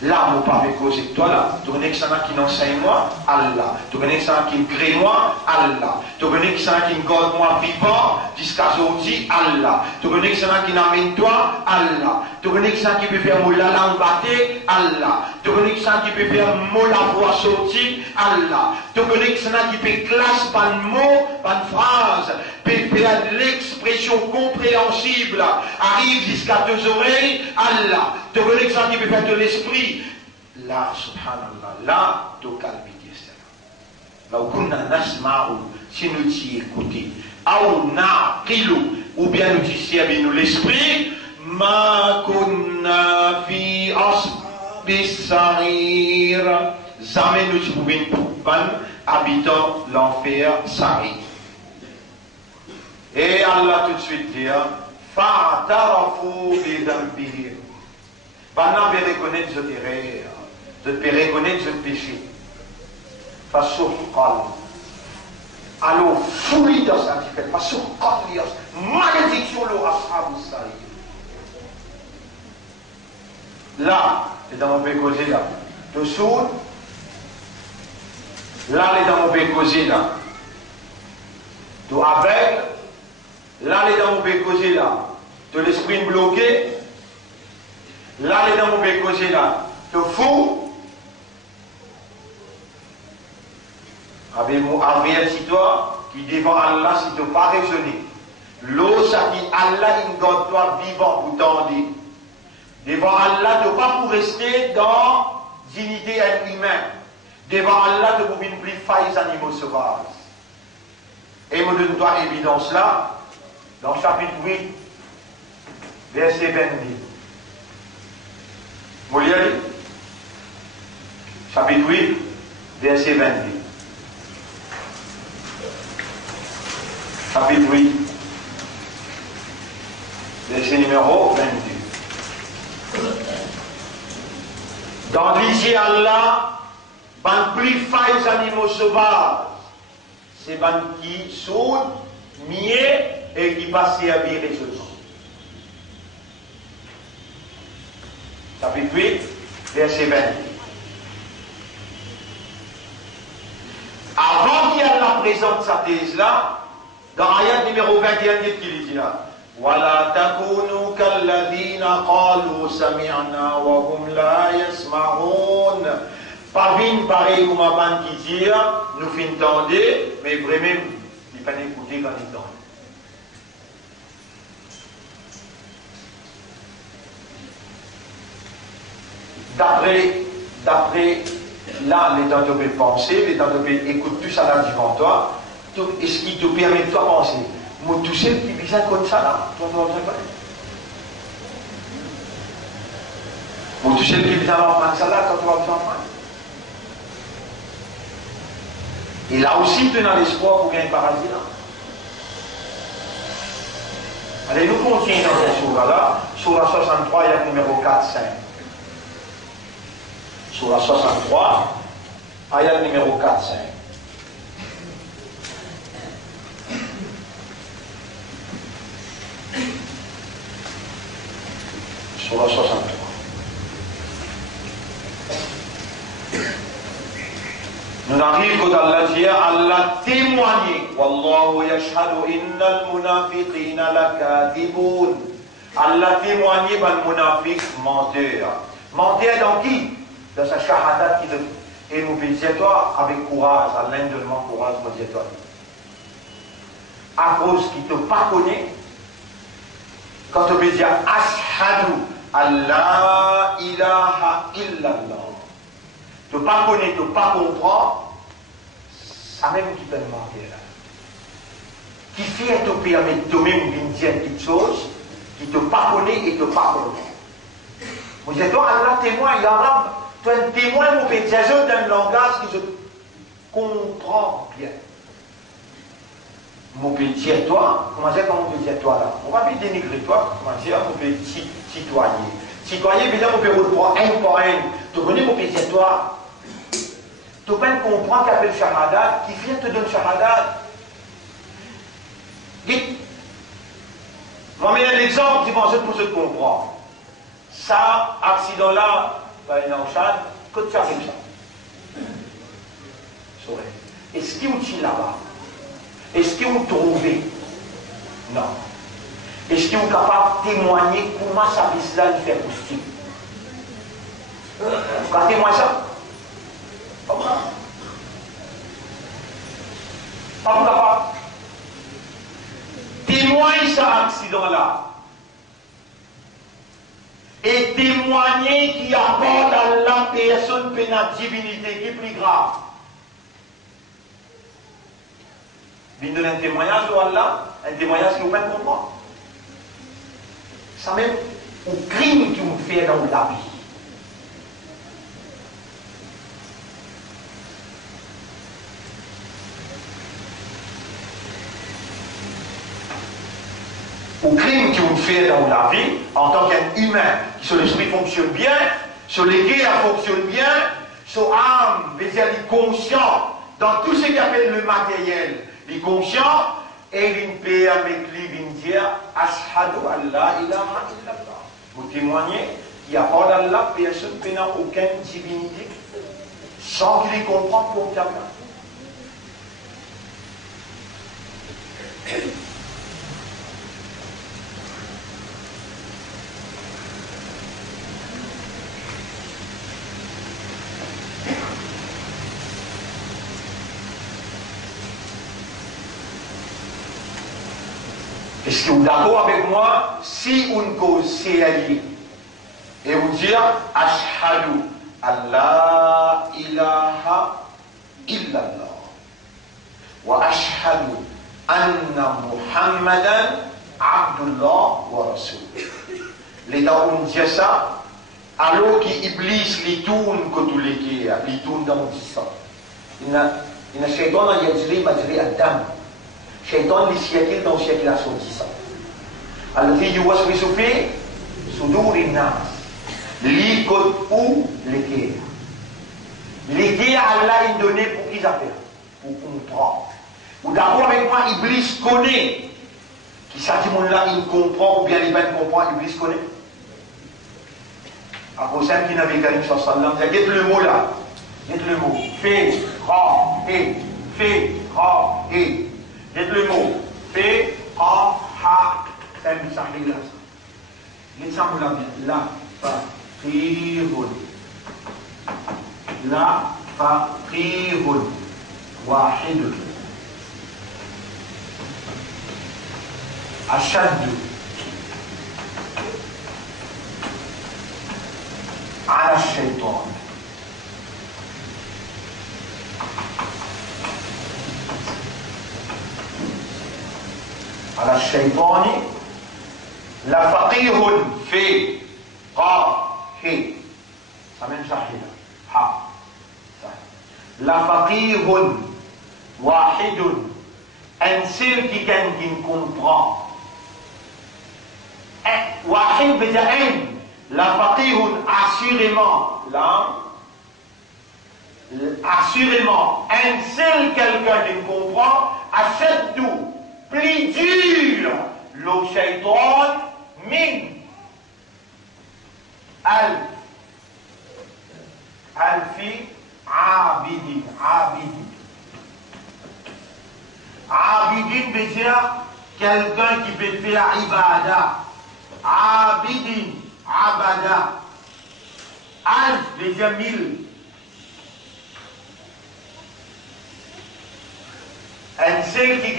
Là, mon pas avec cause toi là. Tu connais que ça qui n'enseigne moi, Allah. Tu connais que ça qui me crée moi, Allah. Tu connais que ça qui me garde moi vivant jusqu'à aujourd'hui, Allah. Tu connais que ça qui n'amène toi, Allah. Tu connais que ça qui peut faire la langue battée, Allah. Tu connais que ça qui peut faire la voix sortir, Allah. Tu connais que ça qui peut classe par le mot, par une phrase, peut faire l'expression compréhensible, arrive jusqu'à deux oreilles, Allah. Tu connais que ça qui peut faire de l'esprit. Là, subhanallah, là, tu calmes ça. Là, où nous nasma'u, si nous t'y écoutons, ou na'qilu, ou bien nous t'y servons l'esprit, ma kunna fi asbis sarir, jamais nous t'y pouvons habitant l'enfer sarir. Et Allah tout de suite dit, fa'tarafu bi dhanbihim. Pendant que vous reconnaissez votre erreur, vous reconnaissez votre péché, face au calme, alors fouille dans sa différence, face au calme, malédiction le ashabou saïd. Là, les dans mon pécosé là, de sourd, là, les dans mon pécosé là, de aveugle, là, les dans mon pécosé là, de l'esprit bloqué. Là, les dans mon pécosé là, te fou. Avec toi qui devant Allah, si tu n'as pas raisonné. L'eau, ça dit Allah, il garde toi vivant pour t'en dire. Devant Allah, tu n'as pas pour rester dans dignité humaine. Devant Allah, tu ne peux plus faire les animaux sauvages. Et me donne-toi évidence là, dans chapitre 8, verset 22. Vous lisez chapitre 8, verset 22. Chapitre 8, verset numéro 22. Dans l'Isie Allah, ban plus failles animaux sauvages, c'est ban qui sautent, mieux et qui passent à bien les choses. Chapitre 8, verset 20. Avant qu'il y ait la présente sa thèse là, dans l'ayat numéro 21, qu'il dit là, وَلَا تَكُونُوا كَالَّذِينَ قَالُوا سَمِعْنَا وَهُمْ لَا يَسْمَعُونَ. Pas vine pareil comme un qui dit, nous finissons, mais vraiment, il faut écouter quand il entend. D'après là, les temps de penser, les temps de écoute tout ça là devant toi, est-ce qui te permet de toi penser? Moi, tout seul qui vise comme ça là, toi, tu vas bien faire. Moi, tout seul qui vise comme ça là, toi, tu vas bien faire. Et là aussi, tu as l'espoir pour gagner un paradis là. Allez, nous continuons dans cette sourate-là, sourate 63, il y a numéro 4-5. Sourate 63, ayat numéro 4-5. Sourate 63. Nous arrivons dans Allah dit, Allah témoigné. Wallahu yashhadu innal munafiqina lakadibun. Allah témoigné par le munafiq menteur. Menteur dans qui? Dans sa shahadat qui donne. Et nous disons toi avec courage, Allah nous demande courage, nous disons toi. À cause qu'il ne te pas connaît, quand tu peux dire ashhadu Allah ilaha illallah. Tu ne pas connaître, tu ne pas comprendre, ça même qui peut demander là. Qui fait te permettre toi-même de dire quelque chose, qui ne te pas connaît et ne te pas comprend. Vous dites, Allah témoin, il arabe, tu es un témoin, mon pédiatre, d'un langage que je comprends bien. Mon pédiatre, toi, comment dire comment on peut dire toi là? On va pas dénigrer toi, comment dire, mon petit citoyen. Citoyen, évidemment, on peut reprendre un par un. Tu connais mon pédiatre, toi? Tu peux comprendre qu'appelle Shahadat, qui vient te donner Shahadat. Dites, moi, mets un exemple, dis-moi, pour se comprendre. ça, accident-là, ben, que tu arrives ça. Est-ce qu'ils ont dit là-bas? Est-ce qu'ils ont trouvé? Non. Est-ce qu'ils sont capables de témoigner comment ça là il fait possible? Vous pouvez témoigner ça? Pas capable. Témoigne ça accident-là. Et témoigner qui apporte à la personne une divinité qui est plus grave. Vous donnez un témoignage de Allah, un témoignage qui vous fait comprendre. Ça même au crime qui vous fait dans la vie. Au crime qui vous fait dans la vie, en tant qu'être humain, qui sur l'esprit fonctionne bien, sur les guerres fonctionne bien, sur l'âme, il est conscient dans tout ce qu'il appelle le matériel. Il est conscient et il peut avec lui dire Ashhadu an la ilaha illallah. Vous témoignez qu'il n'y a pas d'Allah, personne qui n'a aucune divinité, sans qu'il y comprenne pour ta place. Est-ce que vous êtes d'accord avec moi? Si une cause c'est allié, et vous dire Ashhadu an la ilaha illallah wa ashhadu anna Muhammadan Abdullah wa Rasul. Les gens ont dit ça, alors qu'Iblis les tourne que tous les qui les tourne dans le sang. Il a shaitan a yajri majri ad-dam. Shaitan li siakil dans circulation du sang. Alladhi yuwaswisu fi sudurin nas. Li côte où les guerres. Les guerres Allah il donnait pour qu'ils appellent, pour comprendre. Ou d'accord avec moi, Iblis connaît. Qui ça dit mon là, il comprend ou bien il va comprendre, Iblis connaît. À cause qui n'avait qu'à dire sallam, dites le mot là. Dites le mot. Fait, ra, et. Fait, ra, et. Dites le mot. Fait, ra, ha. C'est un message là. Dites ça pour la vie. La, fa, rihun. La, fa, rihun. Wahidun. أشد على الشيطان على الشيطان لفقيه في قا هي سمين صحيح ها لفقيه واحد un seul qui comprend. Wahid veut dire un. La faqihun, assurément. Là, assurément, un seul quelqu'un qui comprend, achète tout. Plus dur, le shaitan, min. Alfi, abidin, abidin. Abidin veut dire quelqu'un qui peut faire ibada. Abidin, abada. Alf veut dire 1000. Un seul qui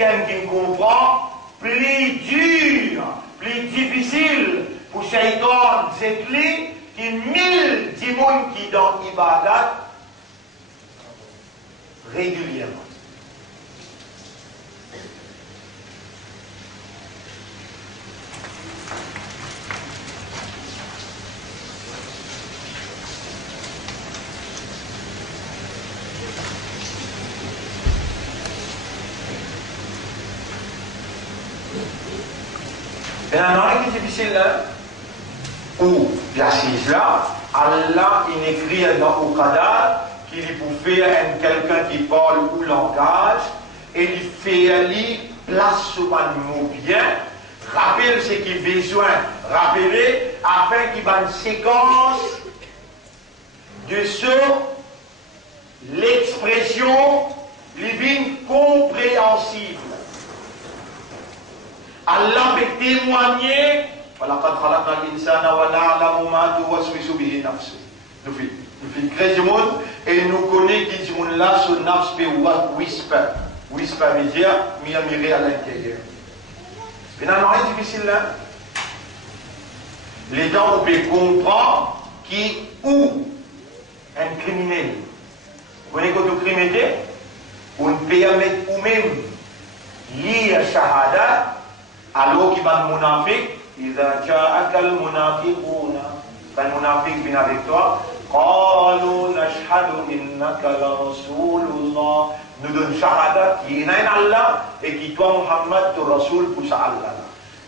comprend, plus dur, plus difficile pour Shaitan, c'est lui qui 1000 démons qui dans ibadat régulièrement. Et un moment qui est difficile là, où l'assise là, Allah il écrit dans le Qadar qu'il peut faire quelqu'un qui parle ou langage et il fait aller place sur un mot bien, rappelle ce qu'il a besoin, rappeler afin qu'il y ait une séquence de ce l'expression divine compréhensible. Allah peut témoigner. Nous faisons créer du monde et nous connaissons que du monde là, son nafs peut whisper. Whisper veut dire murmurer à l'intérieur. Finalement, c'est difficile là. Les gens on peut comprendre qui ou un criminel. Vous connaissez quand vous criminel, on peut mettre ou même lire shahada alors qu'il va munafiq. إذا جاءك المنافقون فالمنافق vient avec toi قالوا نشهد إنك لرسول الله nous donne shahada qui est un Allah et qui toi Muhammad tu Rasoul pour ça Allah.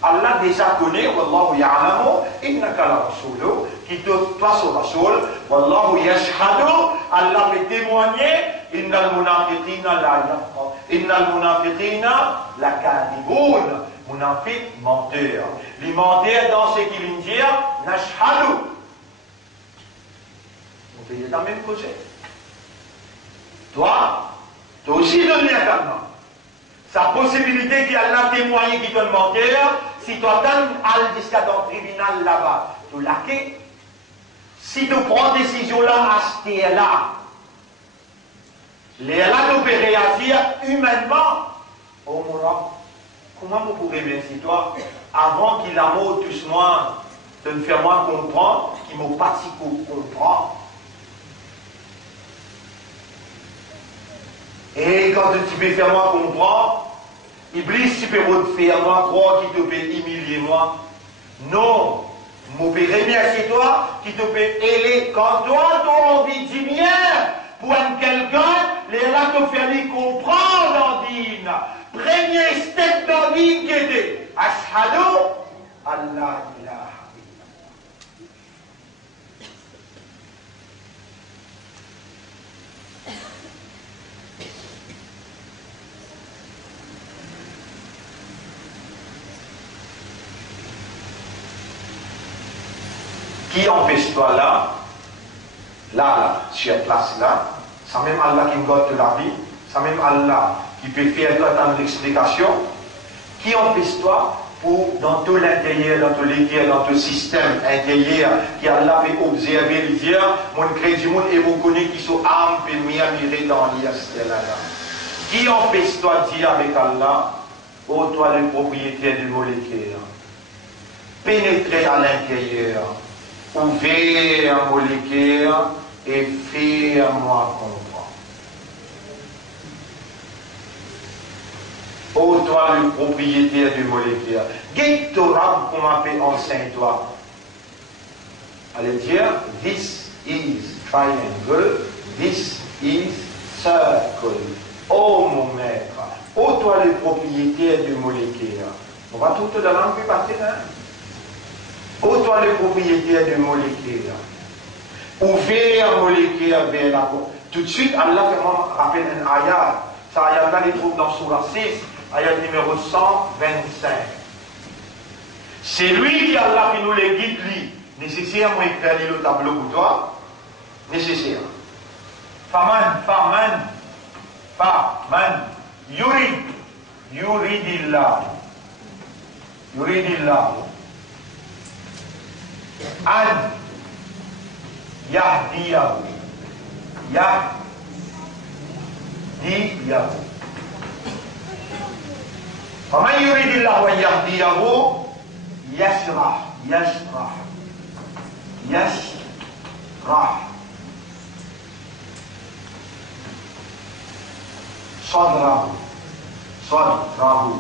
Allah déjà connaît Wallahu ya'lamu innaka la rasuluh qui toi son Rasoul Wallahu yashhadu Allah peut témoigner innal munafiqina la yaqqa innal munafiqina la kadibun munafiq menteur. Les menteurs dans ce qu'ils viennent dire nashhadu. On peut dire la même chose. Toi aussi donne également. Sa possibilité qu'Allah témoigne qui donne menteur, si toi donnes al jusqu'à ton tribunal là-bas, tu l'as que. Si tu prends décision là, à ce là, les là tu peux réagir humainement au mourant. Comment vous pouvez merci toi, avant qu'il a mot tous moi, de me faire moi comprendre, qu'il m'a pas si comprendre. Et quand tu peux faire moi comprendre, Iblis, tu peux te faire moi croire qu'il te peut humilier moi. Non, je peux remercier toi, qui te peut aider. Quand toi, tu as envie de bien pour quelqu'un, les là te faire lui comprendre en dîne. Premier step dans l'île qui était Ashhadu Allah ilaha. Qui empêche toi là, sur place là, c'est même Allah qui me donne la vie, c'est même Allah qui peut faire tant d'explications, qui empêche toi pour, dans tout l'intérieur, dans tout l'éthier, dans tout système intérieur, qui Allah peut observer, lui dire, mon crédit, mon et vous connaissez qui sont âmes, peut m'y dans l'ISL là. Qui empêche toi de dire avec Allah, ô toi le propriétaire du molécule, pénétrer à l'intérieur, ouvrir un molécule et faire-moi comprendre. Ô toi le propriétaire du molécule, qu'est-ce que qu'on m'appelle enseigne toi? Allez dire, this is triangle, this is circle. Oh mon maître, ô toi le propriétaire du molécule. On va tout de la langue plus partir, hein? Ô toi le propriétaire du molécule. Ouvrir un molécule vers la porte. Tout de suite, Allah rappelle un ayat. Ça ayat-là, il trouve dans Surah 6, ayat numéro 125. C'est lui qui Allah qui nous les guide, lui. Nécessaire, moi, écrire le tableau pour toi. Nécessaire. Faman. Yuridillah. An Yahdiyahu. Faman yuridillah wa yahdiyahu yashrah sadrahu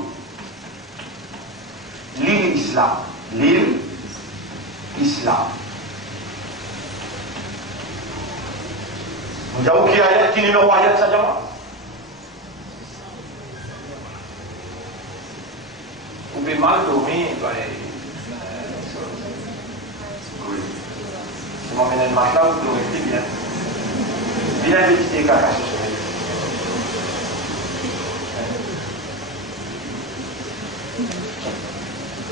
lil Islam. Menjauh ke ayat ini numéro ayat saja mak. Ubi mal tu ni baik. Semua menen masalah tu mesti dia. Dia mesti kakak sesuai.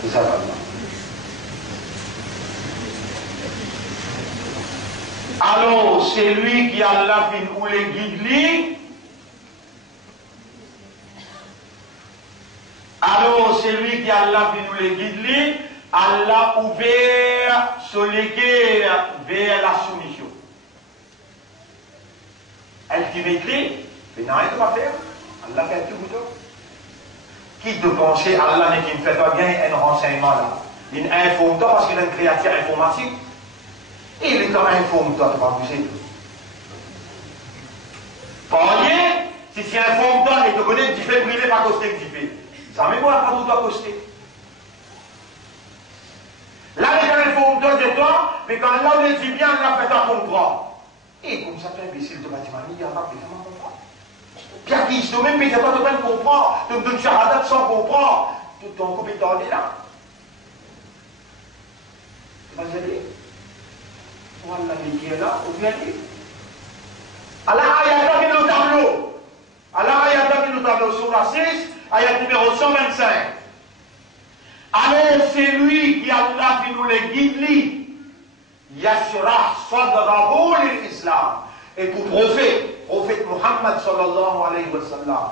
Bisa tak? c'est lui qui a la fin ou les guide. Alors, c'est lui qui a la fin ou les guide. Allah ouvert sur les guerres vers la soumission. Ultimately, il n'a rien à faire. Allah fait tout bouton. Qui de penser Allah n'est qui ne fait pas bien un renseignement là? Il informe toi parce qu'il a une créature informatique. Et il est comme informe toi, tu vas pousser. Par rien, si c'est informe toi et te connais, tu fais brûler pas coster que tu fais. Ça même pas tout doit coster. Là, les gens informent toi de toi, mais quand là on est dit bien, on a fait un comprendre. Et comme ça, tu es imbécile de bâtiment, il n'y a pas de comment comprendre. Pierre qui se même, mais il n'y a pas de peine comprendre. Tu me donnes shahada sans comprendre. Tout ton compétent est là. Tu vas y aller. Voilà, qui est là, ou bien aller. Allah ayat qui le tableau. Allah ayat qui le tableau sur la 6, ayat numéro 125. Alors c'est lui qui Allah qui nous les guide. Yashrah sadrahu l'islam. Et pour prophète Muhammad sallallahu alayhi wa sallam,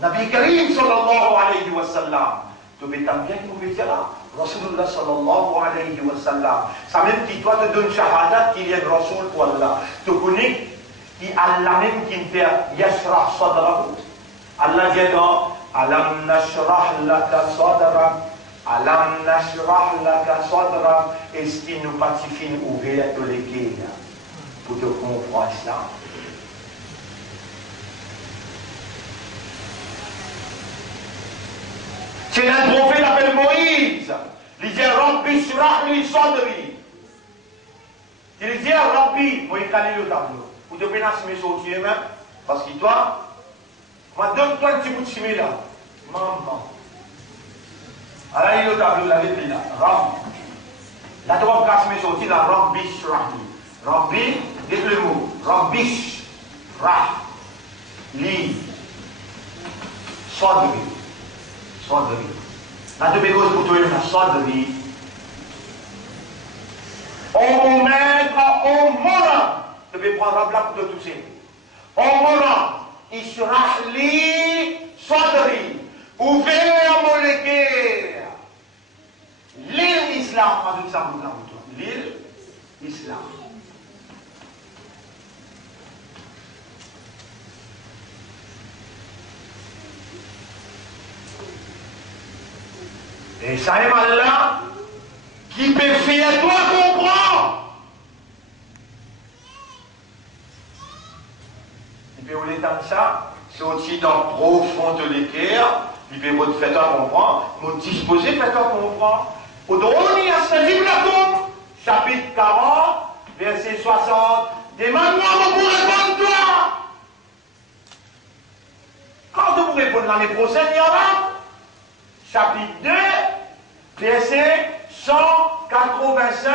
Nabi Karim sallallahu alayhi wa sallam, tu peux t'en bien nous dire là, Rasulullah sallallahu alayhi wa sallam. Ça même qui toi te donne shahadat qu'il y a Rasul pour Allah. Tu connais qui Allah même qui fait Yashrah sadrahu. Allah dit dans Alam nashrah laka sadrak. Alam nashrah laka sadrak. Est-ce qu'il nous patifie ouvert tous les quais pour te comprendre cela? C'est un prophète appelé Moïse. Il dit Rabbi shrah li sadri. Il dit Rabbi, Moïse calme le tableau. Vous devez n'assumer sortir même. Parce que toi, moi donne-toi un petit bout de chimie là. Maman. Alors il est au tableau, la Bible là. Rabbi. Là, tu vas me casser mes sorties, là, Rabbi Shrahli. Rabbi, dites le mot. Rabbi Shrahli. Sadri. Sadri. Là, tu peux causes pour toi, la Sadri. On maître, on mora. Tu peux prendre un plat pour te tousser. On mora. Ishrahli Sadri. Ouvert mon léguer. L'île Islam, traduit ça pour toi. L'île Islam. Et ça est Allah qui peut faire toi comprendre. Il peut vous l'étendre ça, c'est aussi dans profond de l'équerre, il peut vous faire toi comprendre, vous disposer faire toi comprendre. Ud'ouni astajib lakum, chapitre 40, verset 60. Demande-moi pour répondre toi. Quand vous répondez l'année prochaine, il y aura chapitre 2, verset 185,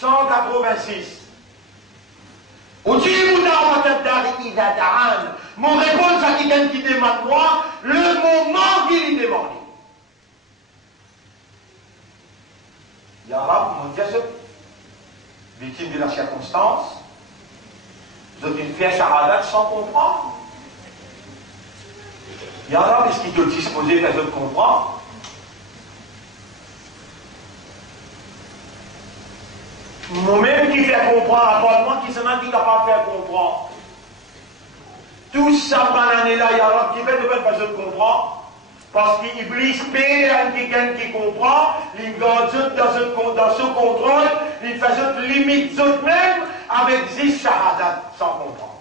186. Mon réponse à quelqu'un qui demande moi, le moment qu'il y demande. L'arabe, mon Dieu, victime de la circonstance, vous avez fait shahada sans comprendre. L'arabe, est-ce qu'il te disposait à te comprendre? Moi-même qui fait comprendre, à part moi qui se m'a dit capable de faire comprendre. Tout ça, banane-là, Yarab, qui fait de belles façons de comprendre. Parce qu'Iblis paie à quelqu'un qui comprend, il garde dans ce contrôle, il fait d'autres limites d'autres même avec 10 shahadat sans comprendre.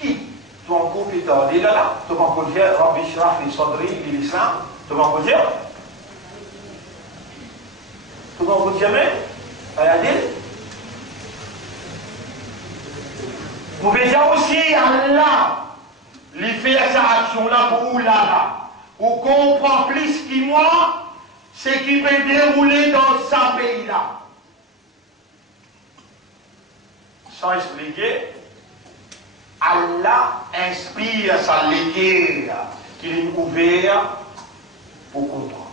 Qui? Tu en compétent, il est là, tu vas en dire, Rabbi Shrah, les Sadri, l'islam, tu vas en dire? Tu vas en dire même? Regardez. Vous pouvez dire aussi, Allah. Il fait cette action-là pour là, ou comprend plus que moi ce qui peut dérouler dans ce pays-là. Sans expliquer, Allah inspire sa léguère qu'il est ouvert pour comprendre.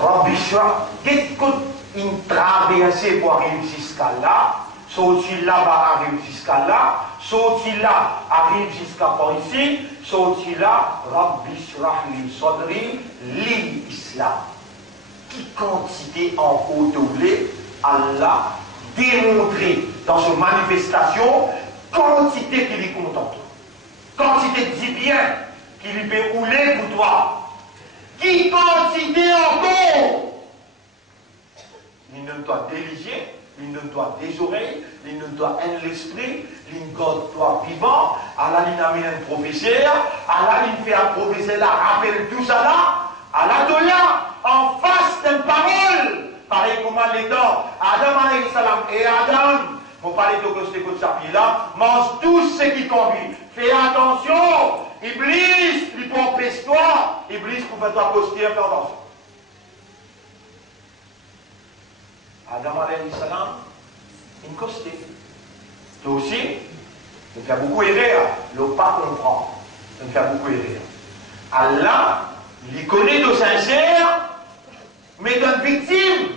Rabbi Shrah, qu'est-ce qu'on traverse pour arriver jusqu'à là? Sorti là-bas arrive jusqu'à là, sorti là arrive jusqu'à par ici, sorti là, Rabbi Shrah li Sadri, l'Islam. Qui quantité en haut doublé, Allah démontré dans cette manifestation, quantité qu'il est content. Quantité de bien qu'il peut rouler pour toi. Qui quantité encore? Il ne doit déliger. Il ne doit des oreilles, il ne doit un l'esprit, il doit vivant, Allah il amène un professeur, Allah il fait un professeur là, rappelle tout ça là, Allah de là, en face d'une parole, pareil comme les dents, Adam alayhi salam et Adam, vous parlez de ce que ça là, mange tout ce qui conduit. Fais attention, Iblis, il peut empêcher toi, Iblis pour faire toi poster, fais attention. Adam alayhi salam, il costé. Toi aussi, il fait beaucoup erreur. Le pas comprend. Il fait beaucoup erreur. Allah, il connaît de sincère, mais d'une victime.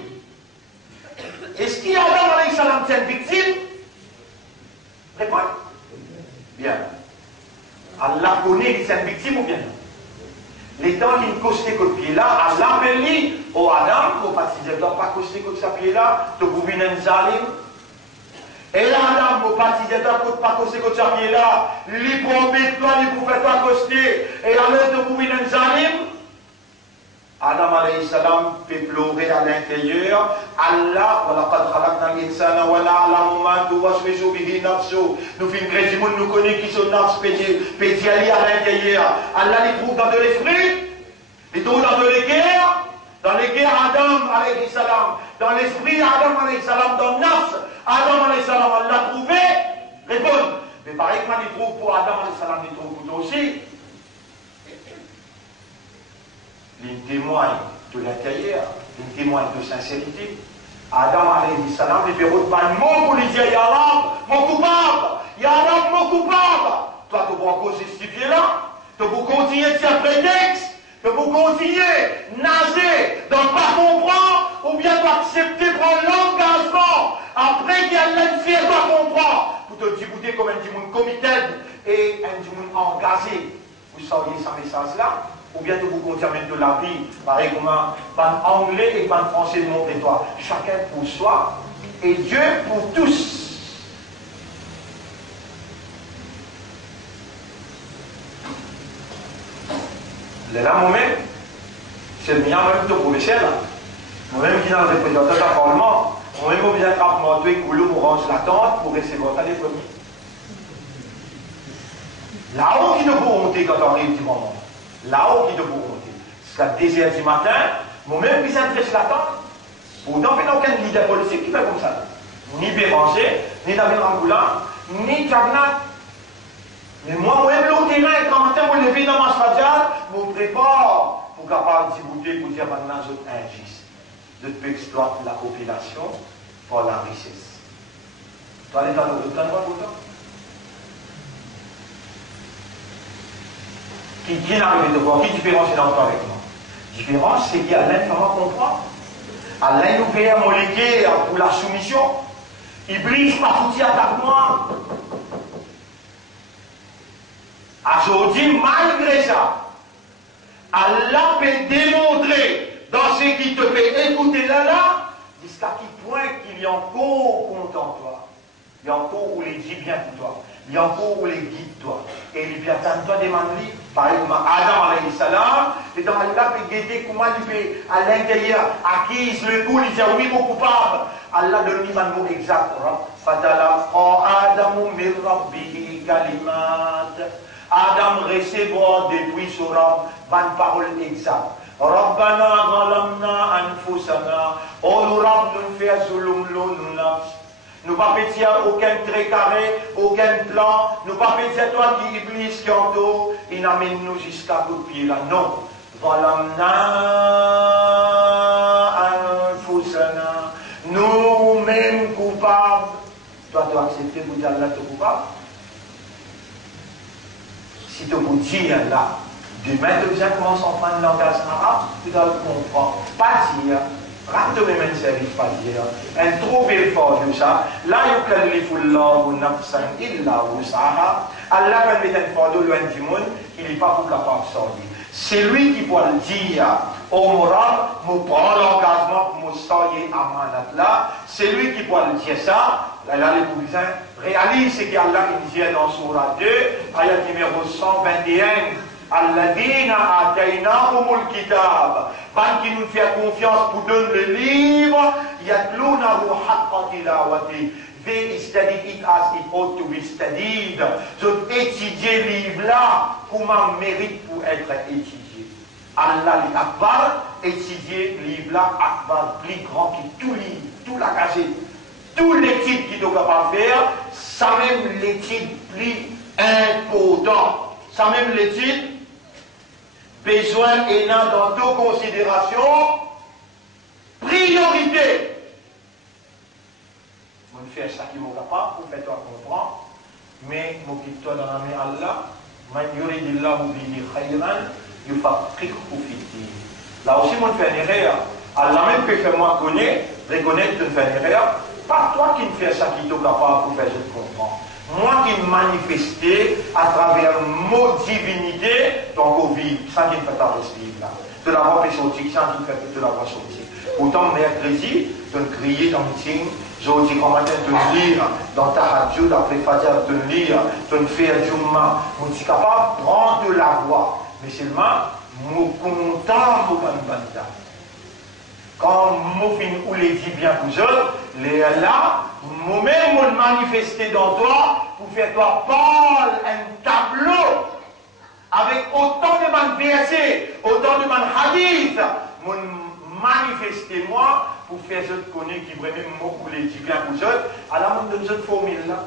Est-ce qu'Adam alayhi salam c'est une victime? Réponds. Bien. Allah connaît que c'est une victime ou bien non? Les temps qui ne costent que le pied là, Allah me dit, oh Adam, pour baptiser, tu ne dois pas coster que ce pied là, tu peux venir un zalim. Et là, Adam, pour baptiser, tu ne dois pas coster que ce pied là, lui promet toi, lui pour faire toi coster, et alors tu peux venir un zalim. Adam alayhi salam peut pleurer à l'intérieur. Allah, nous films chrétiens, nous connaissons qui sont nafs pédiali à l'intérieur. Allah les trouve dans de l'esprit, les trouve dans de l'équerre, dans l'équerre Adam alayhi salam, dans l'esprit Adam alayhi salam, dans nafs Adam alayhi salam, Allah l'a trouvé. Répondez. Mais pareil que il trouve pour Adam alayhi salam, il trouve pour toi aussi. Il témoigne de l'intérieur, il témoigne de sincérité. Adam alayhi salam, il ne peut pas le mot pour lui dire Ya Rab, mon coupable, Ya Rab, mon coupable. Toi, tu vas encore justifier là, tu vas continuer de faire prétexte, tu vas continuer nager, de ne pas comprendre, ou bien d'accepter prendre l'engagement, après qu'il y a l'infirme doit comprendre, pour te débouter comme un dimoun comité et un dimoun engagé. Vous sauriez ce message là? Ou bien de vous continuer de la vie, pareil comme un anglais et un français de mon territoire. Chacun pour soi et Dieu pour tous. Là, moi-même, c'est le meilleur même de professeur. Moi-même qui est dans le représentant du Parlement, moi-même, je viens de rapporter que l'on range la tente pour recevoir les premiers. Là-haut, qui ne peut monter quand on arrive du moment. Là-haut, qui ne peut monter. Jusqu'à 2h du matin, moi-même, qui s'intéresse la tente. Pourtant, il n'y a aucun leader politique qui fait comme ça. Ni Béranger, ni David Rangoula, ni Cagnat. Mais moi-même, le terrain, quand matin, je me lever dans ma spatiale, je me prépare pour capable de débouter, pour dire maintenant, je suis injuste. Je peux exploiter la population pour la richesse. Tu allez dans le temps, pourtant? Qui n'arrive de voir? Qui différence est encore avec moi? La différence, c'est qu'Alain comment comprendre. Alain nous fait un molécule pour la soumission. Il brise pas foutu avec moi. Aujourd'hui, malgré ça, Allah peut démontrer dans ce qui te fait écouter là, jusqu'à quel point qu'il y a encore compte en toi. Il y a encore où les dit bien pour toi. Il y a encore où les guide toi. Et il vient toi demander, par exemple, Adam alayhi salam, et dans Allah peut guider comment il peut à l'intérieur, acquise le coup, il dit oui, mon coupable. Allah donne un mot exact. Fatalaqa Adamu min rabbihi kalimat. Adam recevoir depuis son Rab, une parole exacte. Rabbana zalamna anfusana. Oh, nous Rab, nous fait zulum nous nafs. Nous ne pas pétir aucun trait carré, aucun plan. Nous ne pas pétir toi qui Iblis qui entoure. Il n'amène nous jusqu'à bout de pied là. Non. Zalamna anfusana. Nous-mêmes coupables. Toi, tu acceptes de dire Allah te coupable? Si tu vous dis là, Demain, tu commences à prendre le langage arabe, tu dois comprendre. Pas dire, rate même un service, pas dire. Un trop bel fort de ça. La yukallifullahu nafsan illa wusaha. Allah va mettre un fort de loin du monde, il n'est pas pour capable de sortir. C'est lui qui peut le dire. Au moral, je prends l'engagement pour me sortir à manat là. C'est lui qui peut le dire ça. Là, les cousins réalisent ce qu'Allah dit dans Surah 2, ayat numéro 121. Alladina ataynahumul kitab. Ban qui nous fait confiance pour donner le livre, yatlunahu haqqa tilawati. They study it as it ought to be studied. Je étudier le livre là, comment mérite pour être étudié. Allah l'Akbar, étudier le livre là, Akbar, plus grand que tout livre, tout la cachette, tout l'étude qu'il est capable de faire, ça même l'étude plus important, ça même l'étude besoin et n'a dans deux considérations, priorité. Vous faites ça qui est capable, vous faites toi comprendre, mais vous quittez-toi dans la main Allah, man yuridillahu bihi khayran, yufaqiqhu fi-d-din. Là aussi, vous faites une erreur. Allah même peut faire moi reconnaître que vous faites une erreur, pas toi qui me fais ça qui est capable, vous faites je comprends. Moi qui manifestais à travers mon divinité dans vos vies, sans qu'il ne fait pas rester là. De l'avoir fait sortir, sans qu'il ne fait de l'avoir sortir. Autant mercredi, de crier dans le meeting, jeudi en matin, de lire dans ta radio, après Fajr, de lire, de faire Jumma. Je suis capable de prendre la voix, mais seulement, je suis content de me quand je finis ou les dis bien pour eux, les là, moi-même, je manifester dans toi, pour faire toi parle un tableau, avec autant de versets, autant de hadiths, je manifester moi, pour faire ce que connais qui vraiment ou les dis bien pour eux, à la monde de cette formule-là.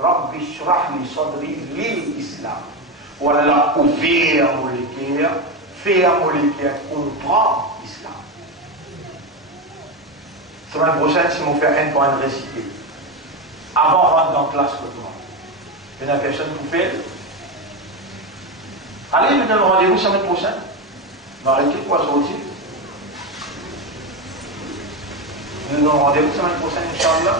Rabbi shrah li sadri li islam. Voilà, ouvrir mon cœur, faire mon cœur comprendre. Semaine prochaine, si on fait un point de réciter, avant de rentrer dans la classe, il y a une personne qui fait. Allez, nous donnons rendez-vous semaine prochaine. On va arrêter quoi sortir. Nous donnons rendez-vous semaine prochaine, Inch'Allah.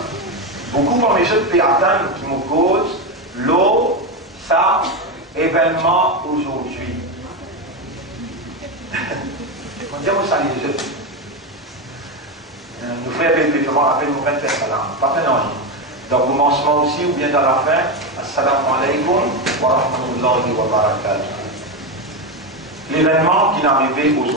Beaucoup parmi ceux qui attendent, qui me causent, l'eau, ça, événement aujourd'hui. On dit, vous saluez les autres. Nous frères effectivement appellent nous faire salam. Pas maintenant. Donc, au commencement aussi, ou bien dans la fin, assalamu alaikum wa rahmatullahi wa barakatuh. L'événement qui est arrivé aujourd'hui.